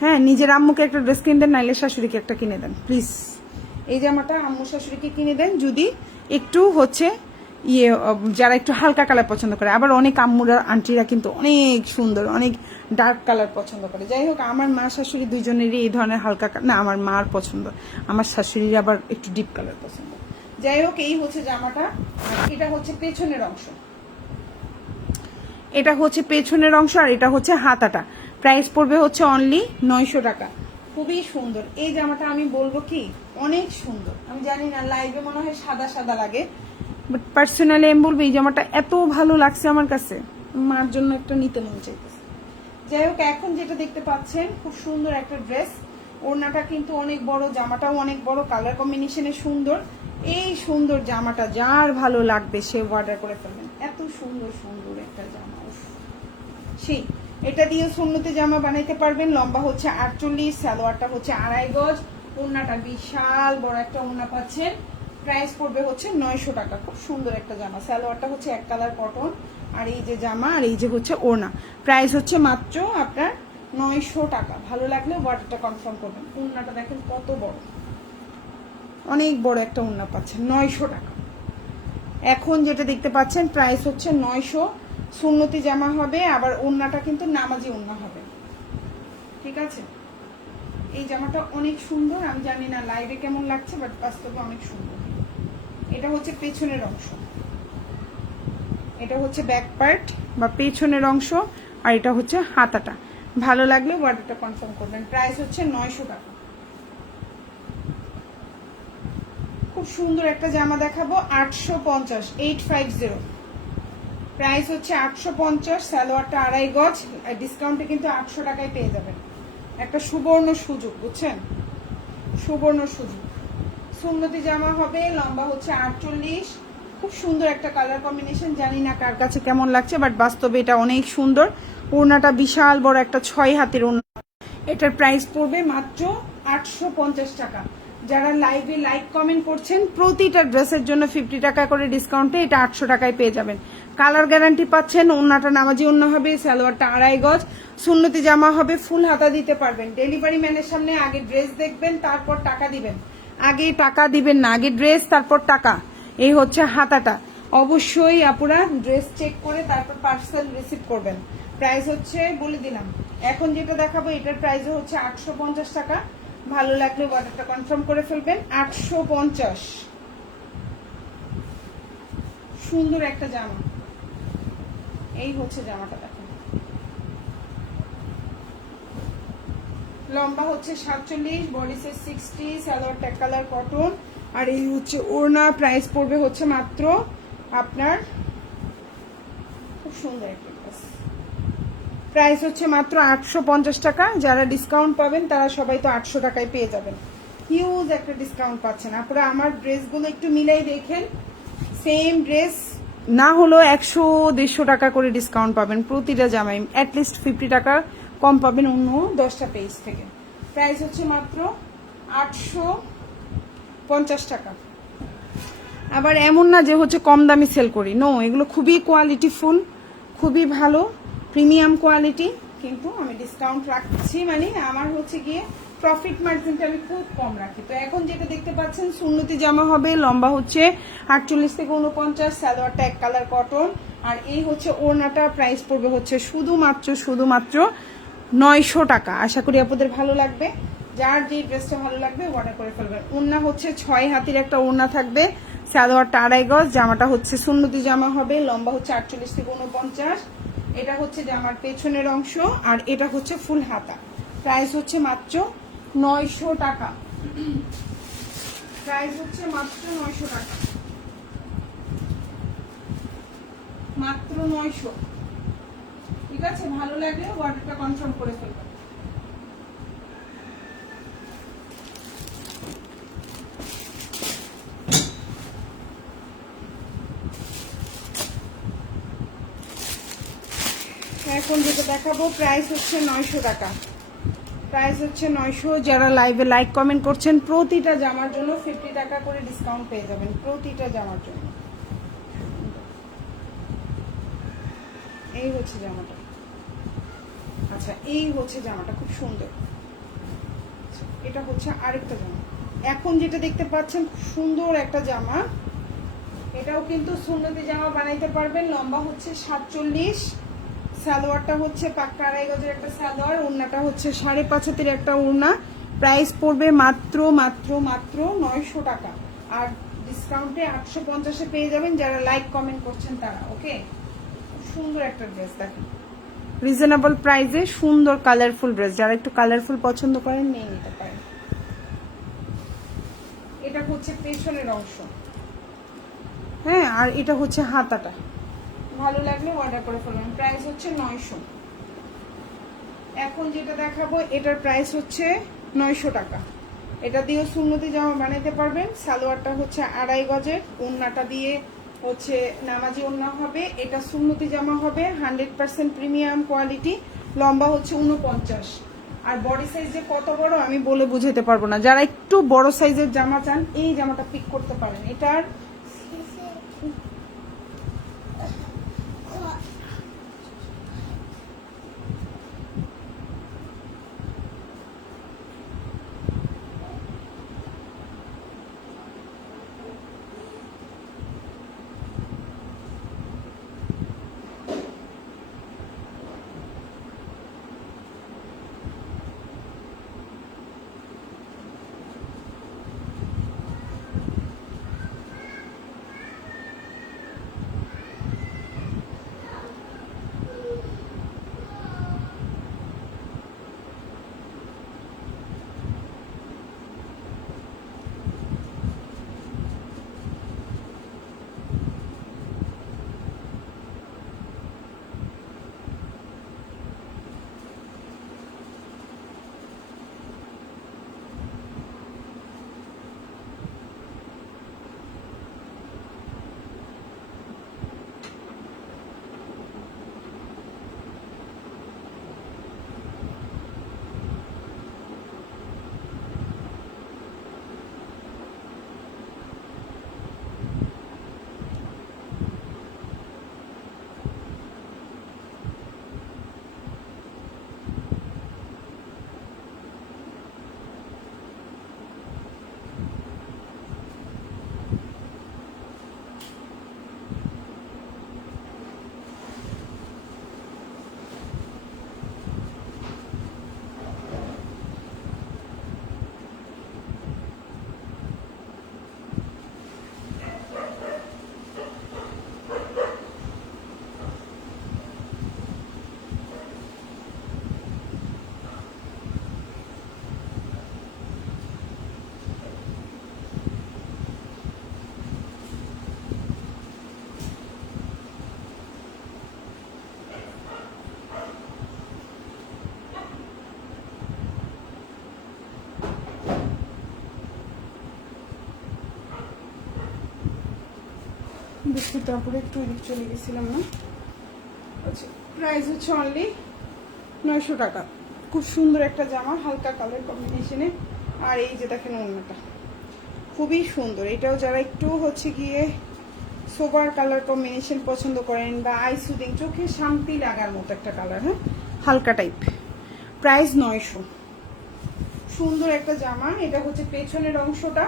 হ্যাঁ নিজের আম্মুকে একটা ড্রেস কিনে দেন, নাইলে শাশুড়িকে একটা কিনে দেন প্লিজ। এই জামাটা আম্মু শাশুড়িকে কিনে দেন, যদি একটু হচ্ছে যারা একটু হালকা কালার পছন্দ করে। আবার অনেক আম্মুরা আন্টিরা কিন্তু অনেক সুন্দর, অনেক ডার্ক কালার পছন্দ করে। যাই হোক, আমার মা শাশুড়ি দুইজনেরই এই ধরনের হালকা না, আমার মার পছন্দ, আমার শাশুড়ির আবার একটু ডিপ কালার পছন্দ। যাই হোক, এই হচ্ছে জামাটা। এটা হচ্ছে পেছনের অংশ, এটা হচ্ছে পেছনের অংশ, আর এটা হচ্ছে হাতাটা। প্রাইস পড়বে হচ্ছে অনলি 900 টাকা। খুবই সুন্দর এই জামাটা, আমি বলবো কি অনেক সুন্দর। আমি জানি না লাইভে মনে হয় সাদা সাদা লাগে, বাট পার্সোনালি আমি বলবো এই জামাটা এত ভালো লাগছে আমার কাছে, মার জন্য একটা নিতে মন চাইতেছে। যাই হোক, এখন যেটা দেখতে পাচ্ছেন খুব সুন্দর একটা ড্রেস। ওড়নাটা কিন্তু অনেক বড়, জামাটাও অনেক বড়, কালার কম্বিনেশনে সুন্দর। এই সুন্দর জামাটা যার ভালো লাগবে সে অর্ডার করে ফেলবেন। এত সুন্দর সুন্দর একটা জামা, সেই এটা দিয়ে সুন্নতি জামা বানাইতে পারবেন। লম্বা হচ্ছে 48, সালোয়ারটা হচ্ছে 2.5 গজ, ওড়নাটা বিশাল বড় একটা ওড়না পাচ্ছেন। প্রাইস পড়বে হচ্ছে 900 টাকা। খুব সুন্দর একটা জামা, সালোয়ারটা হচ্ছে 1 কালার কটন, আর এই যে জামা, আর এই যে হচ্ছে ওড়না। প্রাইস হচ্ছে মাত্র আপনার 900 টাকা। ভালো লাগলে অর্ডারটা কনফার্ম করবেন। ওড়নাটা দেখেন কত বড়, অনেক বড় একটা ওড়না পাচ্ছেন 900 টাকা। এখন যেটা দেখতে পাচ্ছেন প্রাইস হচ্ছে 900, সুন্নতি জামা হবে, আবার ওড়নাটা কিন্তু নামাজি ওড়না হবে, ঠিক আছে? এই জামাটা অনেক সুন্দর, আমি জানি না লাইভে কেমন লাগছে, বাট বাস্তবে অনেক সুন্দর। এটা হচ্ছে পেছনের অংশ, এটা হচ্ছে ব্যাক পার্ট বা পেছনের অংশ, আর এটা হচ্ছে হাতাটা। ভালো লাগলে অর্ডারটা কনফার্ম করবেন। প্রাইস হচ্ছে 900 টাকা। খুব সুন্দর একটা জামা দেখাবো, 850, 850। প্রাইস হচ্ছে 850, সালোয়ারটা 2.5 গজ, ডিসকাউন্টে কিন্তু 800 টাকায় পেয়ে যাবেন। একটা সুবর্ণ সুযোগ, বুঝছেন? সুবর্ণ সুযোগ। সুন্নতি জামা হবে, লম্বা হচ্ছে 48, খুব সুন্দর একটা কালার কম্বিনেশন, জানি না কার কাছে কেমন লাগছে, বাট বাস্তবে এটা অনেক সুন্দর। ওড়নাটা বিশাল বড় একটা 6 হাতের ওড়না। এটার প্রাইস পড়বে মাত্র 850 টাকা। যারা লাইভে লাইক কমেন্ট করছেন প্রতিটা ড্রেসের জন্য 50 টাকা করে ডিসকাউন্টে এটা 800 টাকায় পেয়ে যাবেন। কালার গ্যারান্টি পাচ্ছেন। ওড়নাটা নামাজি ওড়না হবে, সালোয়ারটা 2.5 গজ, সুন্নতি জামা হবে, ফুল হাতা দিতে পারবেন। ডেলিভারি ম্যানের সামনে আগে ড্রেস দেখবেন, তারপর টাকা দিবেন। আগে টাকা দিবেন না, আগে ড্রেস তারপর টাকা। এই হচ্ছে হাতাটা। অবশ্যই আপুরা ড্রেস চেক করে তারপর পার্সেল রিসিভ করবেন। প্রাইস হচ্ছে বলে দিলাম, এখন যেটা দেখাবো এটার প্রাইস হচ্ছে 850 টাকা। ভালো লাগলে অর্ডারটা কনফার্ম করে ফেলবেন। 850। সুন্দর একটা জামা, এই হচ্ছে জামাটা দেখেন। লম্বা হচ্ছে 47, body size 60, salwar tag colour cotton. আর এই হচ্ছে ওড়না। প্রাইস পড়বে হচ্ছে মাত্র আপনার, খুব সুন্দর একটা ড্রেস, প্রাইস হচ্ছে মাত্র 850 টাকা। যারা ডিসকাউন্ট পাবেন তারা সবাই তো 800 টাকায় পেয়ে যাবেন। হিউজ একটা ডিসকাউন্ট পাচ্ছেন আপনারা। আমার ড্রেসগুলো একটু মিলাই দেখেন, সেম ড্রেস না হলো 100-150 টাকা করে ডিসকাউন্ট পাবেন প্রতিটা জামাই। অ্যাটলিস্ট 50 টাকা কম পাবেন অন্য 10টা পেজ থেকে। প্রাইস হচ্ছে মাত্র 850 টাকা। আবার এমন না যে হচ্ছে কম দামি সেল করি, নো, এগুলো খুবই কোয়ালিটিফুল, খুবই ভালো প্রিমিয়াম কোয়ালিটি, কিন্তু আমি ডিসকাউন্ট রাখছি, মানে আমার হচ্ছে গিয়ে প্রফিট মার্জিনটা আমি খুব কম রাখি। তো এখন যেটা দেখতে পাচ্ছেন সুন্নতি জামা হবে, লম্বা হচ্ছে 48 থেকে 49, সালোয়ারটা এক কালার কটন। আর এই হচ্ছে ওড়নাটা। প্রাইস পড়বে হচ্ছে শুধুমাত্র 900 টাকা। আশা করি আপনাদের ভালো লাগবে। যার যে ড্রেসটা ভালো লাগবে অর্ডার করে ফেলবেন। ওড়না হচ্ছে 6 হাতের একটা ওড়না থাকবে, সালোয়ারটা 2.5 গজ, জামাটা হচ্ছে সুন্নতি জামা হবে, লম্বা হচ্ছে 48 থেকে 49। এটা হচ্ছে জামার পেছনের অংশ, আর এটা হচ্ছে ফুল হাতা। প্রাইস হচ্ছে মাত্র 900 টাকা। প্রাইস হচ্ছে মাত্র 900 টাকা, মাত্র 900। ঠিক আছে, ভালো লাগলে অর্ডারটা কনফার্ম করে ফেলবেন। এখন যেটা দেখাবো প্রাইস হচ্ছে 900 টাকা। প্রাইস হচ্ছে 900। যারা লাইভে লাইক কমেন্ট করছেন প্রতিটা জামার জন্য 50 টাকা করে ডিসকাউন্ট পেয়ে যাবেন, প্রতিটা জামার জন্য। এই হচ্ছে জামাটা। আচ্ছা, এই হচ্ছে জামাটা, খুব সুন্দর। এটা হচ্ছে আরেকটা জামা। এখন যেটা দেখতে পাচ্ছেন খুব সুন্দর একটা জামা, এটাও কিন্তু সুন্নতি জামা বানাইতে পারবেন। লম্বা হচ্ছে 47, সালোয়ারটা হচ্ছে পাক্কা 2.5 গজের একটা সালোয়ার, ওড়নাটা হচ্ছে 5.5 হাতের একটা ওড়না। প্রাইস পড়বে মাত্র 900 টাকা। আর ডিসকাউন্টে 850-এ পেয়ে যাবেন যারা লাইক কমেন্ট করছেন তারা। ওকে, সুন্দর একটা ড্রেস দেখেন, রিজনেবল প্রাইসে সুন্দর কালারফুল ড্রেস। যারা একটু কালারফুল পছন্দ করেন নিয়ে নিতে পারেন। এটা হচ্ছে পেছনের অংশ, হ্যাঁ, আর এটা হচ্ছে হাতাটা। ভালো লাগলে অর্ডার করে ফেলবেন। প্রাইস হচ্ছে 900। এখন যেটা দেখাবো এটার প্রাইস হচ্ছে 900 টাকা। এটা দিয়েও সুন্নতি জামা বানাইতে পারবেন। সালোয়ারটা হচ্ছে 2.5 গজের, ওড়নাটা দিয়ে হচ্ছে নামাজি ওড়না হবে। এটা সুন্নতি জামা হবে, 100% প্রিমিয়াম কোয়ালিটি। লম্বা হচ্ছে 49। আর বডি সাইজ যে কত বড় আমি বলে বুঝাতে পারবো না। যারা একটু বড় সাইজের জামা চান এই জামাটা পিক করতে পারেন। এটার দুঃখিত, তারপরে একটু এদিক চলে গেছিলাম না। আচ্ছা, প্রাইস হচ্ছে অনলি 900 টাকা। খুব সুন্দর একটা জামা, হালকা কালার কম্বিনেশনে। আর এই যে দেখেন ওড়নাটা খুবই সুন্দর। এটাও যারা একটু হচ্ছে গিয়ে সোবার কালার কম্বিনেশন পছন্দ করেন বা আই সুদিং, চোখে শান্তি লাগার মতো একটা কালার, হ্যাঁ হালকা টাইপ। প্রাইস 900। সুন্দর একটা জামা। এটা হচ্ছে পেছনের অংশটা।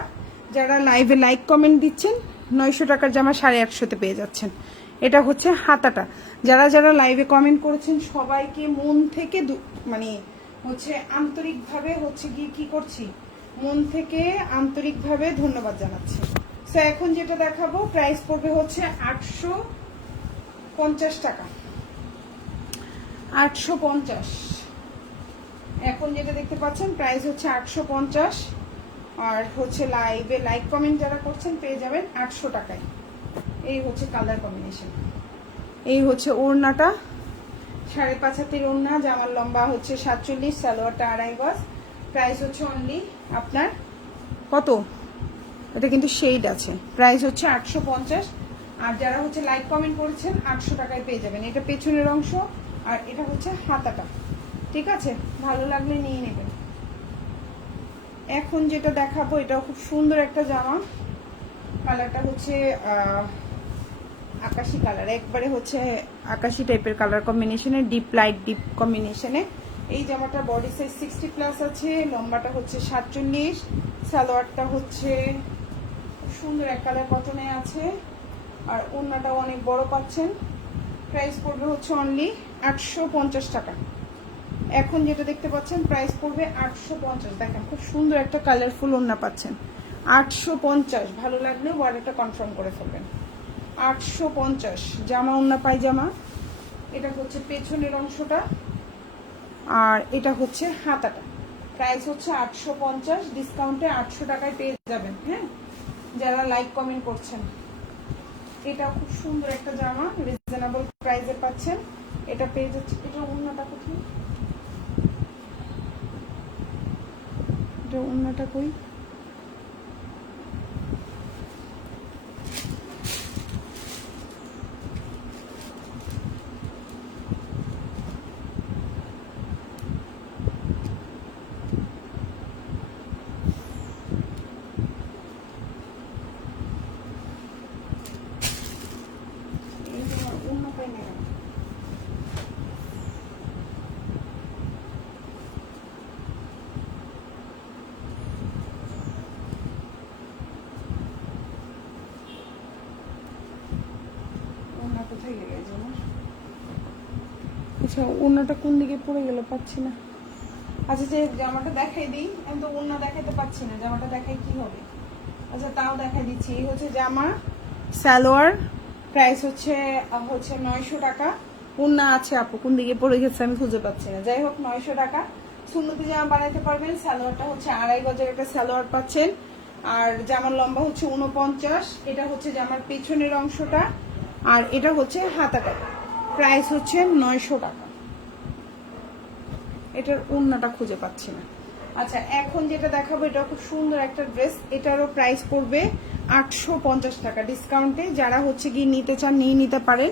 যারা লাইভে লাইক কমেন্ট দিচ্ছেন 900 টাকার জামা 850-তে পেয়ে যাচ্ছেন। এটা হচ্ছে হাতাটা। যারা যারা লাইভে কমেন্ট করেছেন সবাইকে মন থেকে মানে হচ্ছে আন্তরিকভাবে হচ্ছে গিয়ে কি করছি, মন থেকে আন্তরিকভাবে ধন্যবাদ জানাচ্ছি। সো এখন যেটা দেখাবো প্রাইস পড়বে হচ্ছে 850 টাকা। 850। এখন যেটা দেখতে পাচ্ছেন প্রাইস হচ্ছে 850। আর হচ্ছে লাইভে লাইক কমেন্ট যারা করছেন পেয়ে যাবেন 800 টাকায়। এই হচ্ছে কালার কম্বিনেশন। এই হচ্ছে ওড়নাটা, 5.5 হাতের ওড়না। জামার লম্বা হচ্ছে 47, সালোয়ারটা 2.5 গজ। প্রাইস হচ্ছে অনলি আপনার কত, এটা কিন্তু শেড আছে। প্রাইস হচ্ছে 850। আর যারা হচ্ছে লাইক কমেন্ট করেছেন 800 টাকায় পেয়ে যাবেন। এটা পেছনের অংশ আর এটা হচ্ছে হাতাটা, ঠিক আছে? ভালো লাগলে নিয়ে নেবেন। এখন যেটা দেখাবো এটাও খুব সুন্দর একটা জামা। কালারটা হচ্ছে আকাশি কালার, একবারে হচ্ছে আকাশি টাইপের কালার কম্বিনেশনে, ডিপ লাইট ডিপ কম্বিনেশনে। এই জামাটা বডি সাইজ 60+ আছে, লম্বাটা হচ্ছে 47, সালোয়ারটা হচ্ছে সুন্দর এক কালার কটনে আছে। আর ওড়নাটাও অনেক বড় পাচ্ছেন। প্রাইস পড়বে হচ্ছে অনলি 850 টাকা। এখন যেটা দেখতে পাচ্ছেন প্রাইস পড়বে 850। দেখেন খুব সুন্দর একটা কালারফুল ওড়না পাচ্ছেন 850। ভালো লাগলে অর্ডারটা কনফার্ম করে ফেলবেন। 850 জামা, ওড়না পায়জামা। এটা হচ্ছে পেছনের অংশটা আর এটা হচ্ছে হাতাটা। প্রাইস হচ্ছে 850, ডিসকাউন্টে 800 টাকায় পেয়ে যাবেন। হ্যাঁ, যারা লাইক কমেন্ট করছেন। এটা খুব সুন্দর একটা জামা, রিজনেবল প্রাইসে পাচ্ছেন। এটা পেয়ে যাচ্ছে। এটা ওড়নাটা কোথায়, এটা ওড়নাটা কই? ওড়না পাই না। কোথায় গেছে আমার? আচ্ছা, ওড়নাটা কোন দিকে পড়ে গেল, পাচ্ছি না। আচ্ছা, যে জামাটা দেখাই দিই। আমি তো ওড়না দেখাতে পাচ্ছি না, জামাটা দেখাই কি হবে? আচ্ছা, তাও দেখাই দিচ্ছি। এই হচ্ছে জামা, সালোয়ার। প্রাইস হচ্ছে 900 টাকা। ওড়না আছে আপু, কোন দিকে পড়ে গেছে আমি খুঁজে পাচ্ছি না। যাই হোক, 900 টাকা। সুন্নতি জামা বানাইতে পারবেন। সালোয়ারটা হচ্ছে 2.5 গজের একটা সালোয়ার পাচ্ছেন। আর জামার লম্বা হচ্ছে 49। এটা হচ্ছে জামার পেছনের অংশটা আর এটা হচ্ছে হাতাটা। প্রাইস হচ্ছে 900 টাকা। এটার ওড়নাটা খুঁজে পাচ্ছি না। আচ্ছা, এখন যেটা দেখাবো এটা খুব সুন্দর একটা ড্রেস। এটারও প্রাইস পড়বে 850 টাকা ডিসকাউন্টে। যারা হচ্ছে গিয়ে নিতে চান নিয়ে নিতে পারেন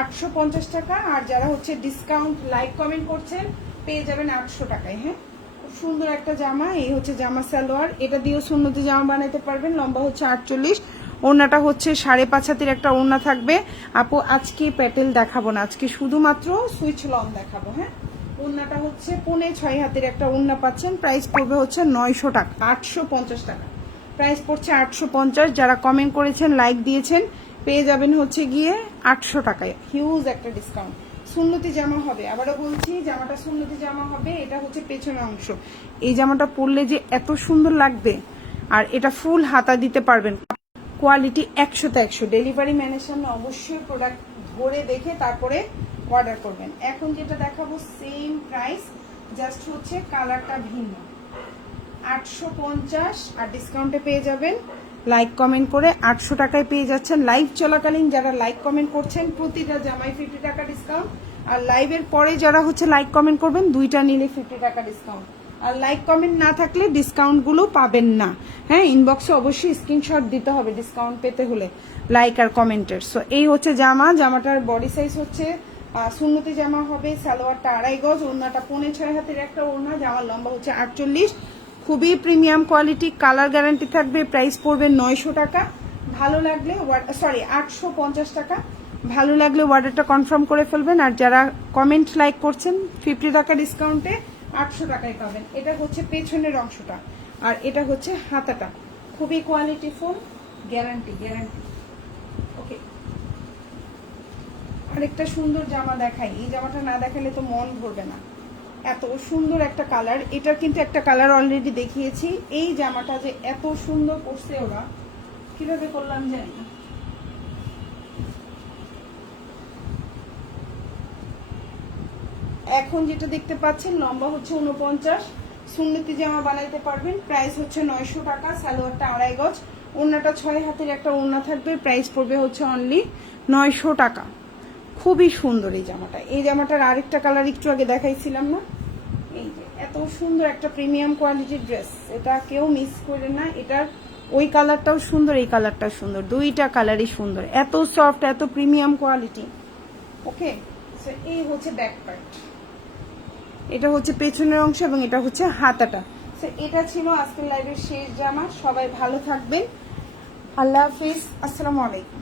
850 টাকা। আর যারা হচ্ছে ডিসকাউন্ট লাইক কমেন্ট করছেন পেয়ে যাবেন 800 টাকায়। হ্যাঁ, খুব সুন্দর একটা জামা। এই হচ্ছে জামা সালোয়ার। এটা দিয়েও সুন্নতি জামা বানাতে পারবেন। লম্বা হচ্ছে 48, ওড়নাটা হচ্ছে 5.5 হাতের একটা ওড়না থাকবে। আপু আজকে প্যাটেল দেখাবো না, আজকে শুধুমাত্র সুইচ লং দেখাবো। হ্যাঁ, ওড়নাটা হচ্ছে 5.5 হাতের একটা ওড়না পাচ্ছেন। প্রাইস পড়বে হচ্ছে 900 টাকা, 850 টাকা। প্রাইস পড়ছে 850। যারা কমেন্ট করেছেন লাইক দিয়েছেন পেয়ে যাবেন হচ্ছে গিয়ে 800 টাকায়। হিউজ একটা ডিসকাউন্ট। সুন্নতি জামা হবে, আবারও বলছি জামাটা সুন্নতি জামা হবে। এটা হচ্ছে পেছনের অংশ। এই জামাটা পরলে যে এত সুন্দর লাগবে। আর এটা ফুল হাতা দিতে পারবেন। কোয়ালিটি 100তে 100। ডেলিভারি ম্যানের সামনে অবশ্যই প্রোডাক্ট ধরে দেখে তারপরে অর্ডার করবেন। এখন যেটা দেখাবো সেম প্রাইস, জাস্ট হচ্ছে কালারটা ভিন্ন। 850 আর ডিসকাউন্টে পেয়ে যাবেন লাইক কমেন্ট করে 800 টাকায় পেয়ে যাচ্ছেন। লাইভ চলাকালীন যারা লাইক কমেন্ট করছেন প্রতিটা জামাই 50 টাকা ডিসকাউন্ট। আর লাইভের পরে যারা হচ্ছে লাইক কমেন্ট করবেন দুইটা নিলে 50 টাকা ডিসকাউন্ট। আর লাইক কমেন্ট না থাকলে ডিসকাউন্টগুলো পাবেন না। হ্যাঁ, ইনবক্সে অবশ্যই স্ক্রিনশট দিতে হবে ডিসকাউন্ট পেতে হলে, লাইক আর কমেন্টের। সো এই হচ্ছে জামাটার বডি সাইজ হচ্ছে সুন্নতি জামা হবে, সালোয়ারটা 2.5 গজ, ওড়নাটা 6.5 হাতের একটা ওড়না, জামার লম্বা হচ্ছে 48। খুবই প্রিমিয়াম কোয়ালিটি, কালার গ্যারান্টি থাকবে। প্রাইস পড়বে 900 টাকা। ভালো লাগলে 850 টাকা। ভালো লাগলে অর্ডারটা কনফার্ম করে ফেলবেন। আর যারা কমেন্ট লাইক করছেন 50 টাকা ডিসকাউন্টে 800 টাকায় পাবেন। এটা হচ্ছে পেছনের অংশটা, আর এটা হচ্ছে হাতাটা। খুবই কোয়ালিটিফুল, গ্যারান্টি। ওকে, আরেকটা সুন্দর জামা দেখাই। এই জামাটা না দেখালে তো মন ভরবে না, এত সুন্দর একটা কালার। এটার কিন্তু একটা কালার অলরেডি দেখিয়েছি। এই জামাটা যে এত সুন্দর করছে ওরা, কিভাবে করলাম জানি না। এখন যেটা দেখতে পাচ্ছেন লম্বা হচ্ছে 49, সুন্নতি জামা বানাইতে পারবেন। প্রাইস হচ্ছে 900 টাকা। সালোয়ারটা 2.5 গজ, ওড়নাটা 6 হাতের একটা ওড়না থাকবে। প্রাইস পড়বে হচ্ছে অনলি 900 টাকা। খুবই সুন্দর এই জামাটা। এই জামাটার আরেকটা কালার একটু আগে দেখাইছিলাম না, এই যে এত সুন্দর একটা প্রিমিয়াম কোয়ালিটির ড্রেস, এটা কেউ মিস করে না। এটার ওই কালারটাও সুন্দর, এই কালারটাও সুন্দর, দুইটা কালারই সুন্দর, এত সফট, এত প্রিমিয়াম কোয়ালিটি। ওকে, এই হচ্ছে ব্যাক পার্ট, এটা হচ্ছে পেছনের অংশ, এবং এটা হচ্ছে হাতাটা। এটা ছিল আজকের লাইভের শেষ জামা। সবাই ভালো থাকবেন, আল্লাহ হাফিজ, আসসালামু আলাইকুম।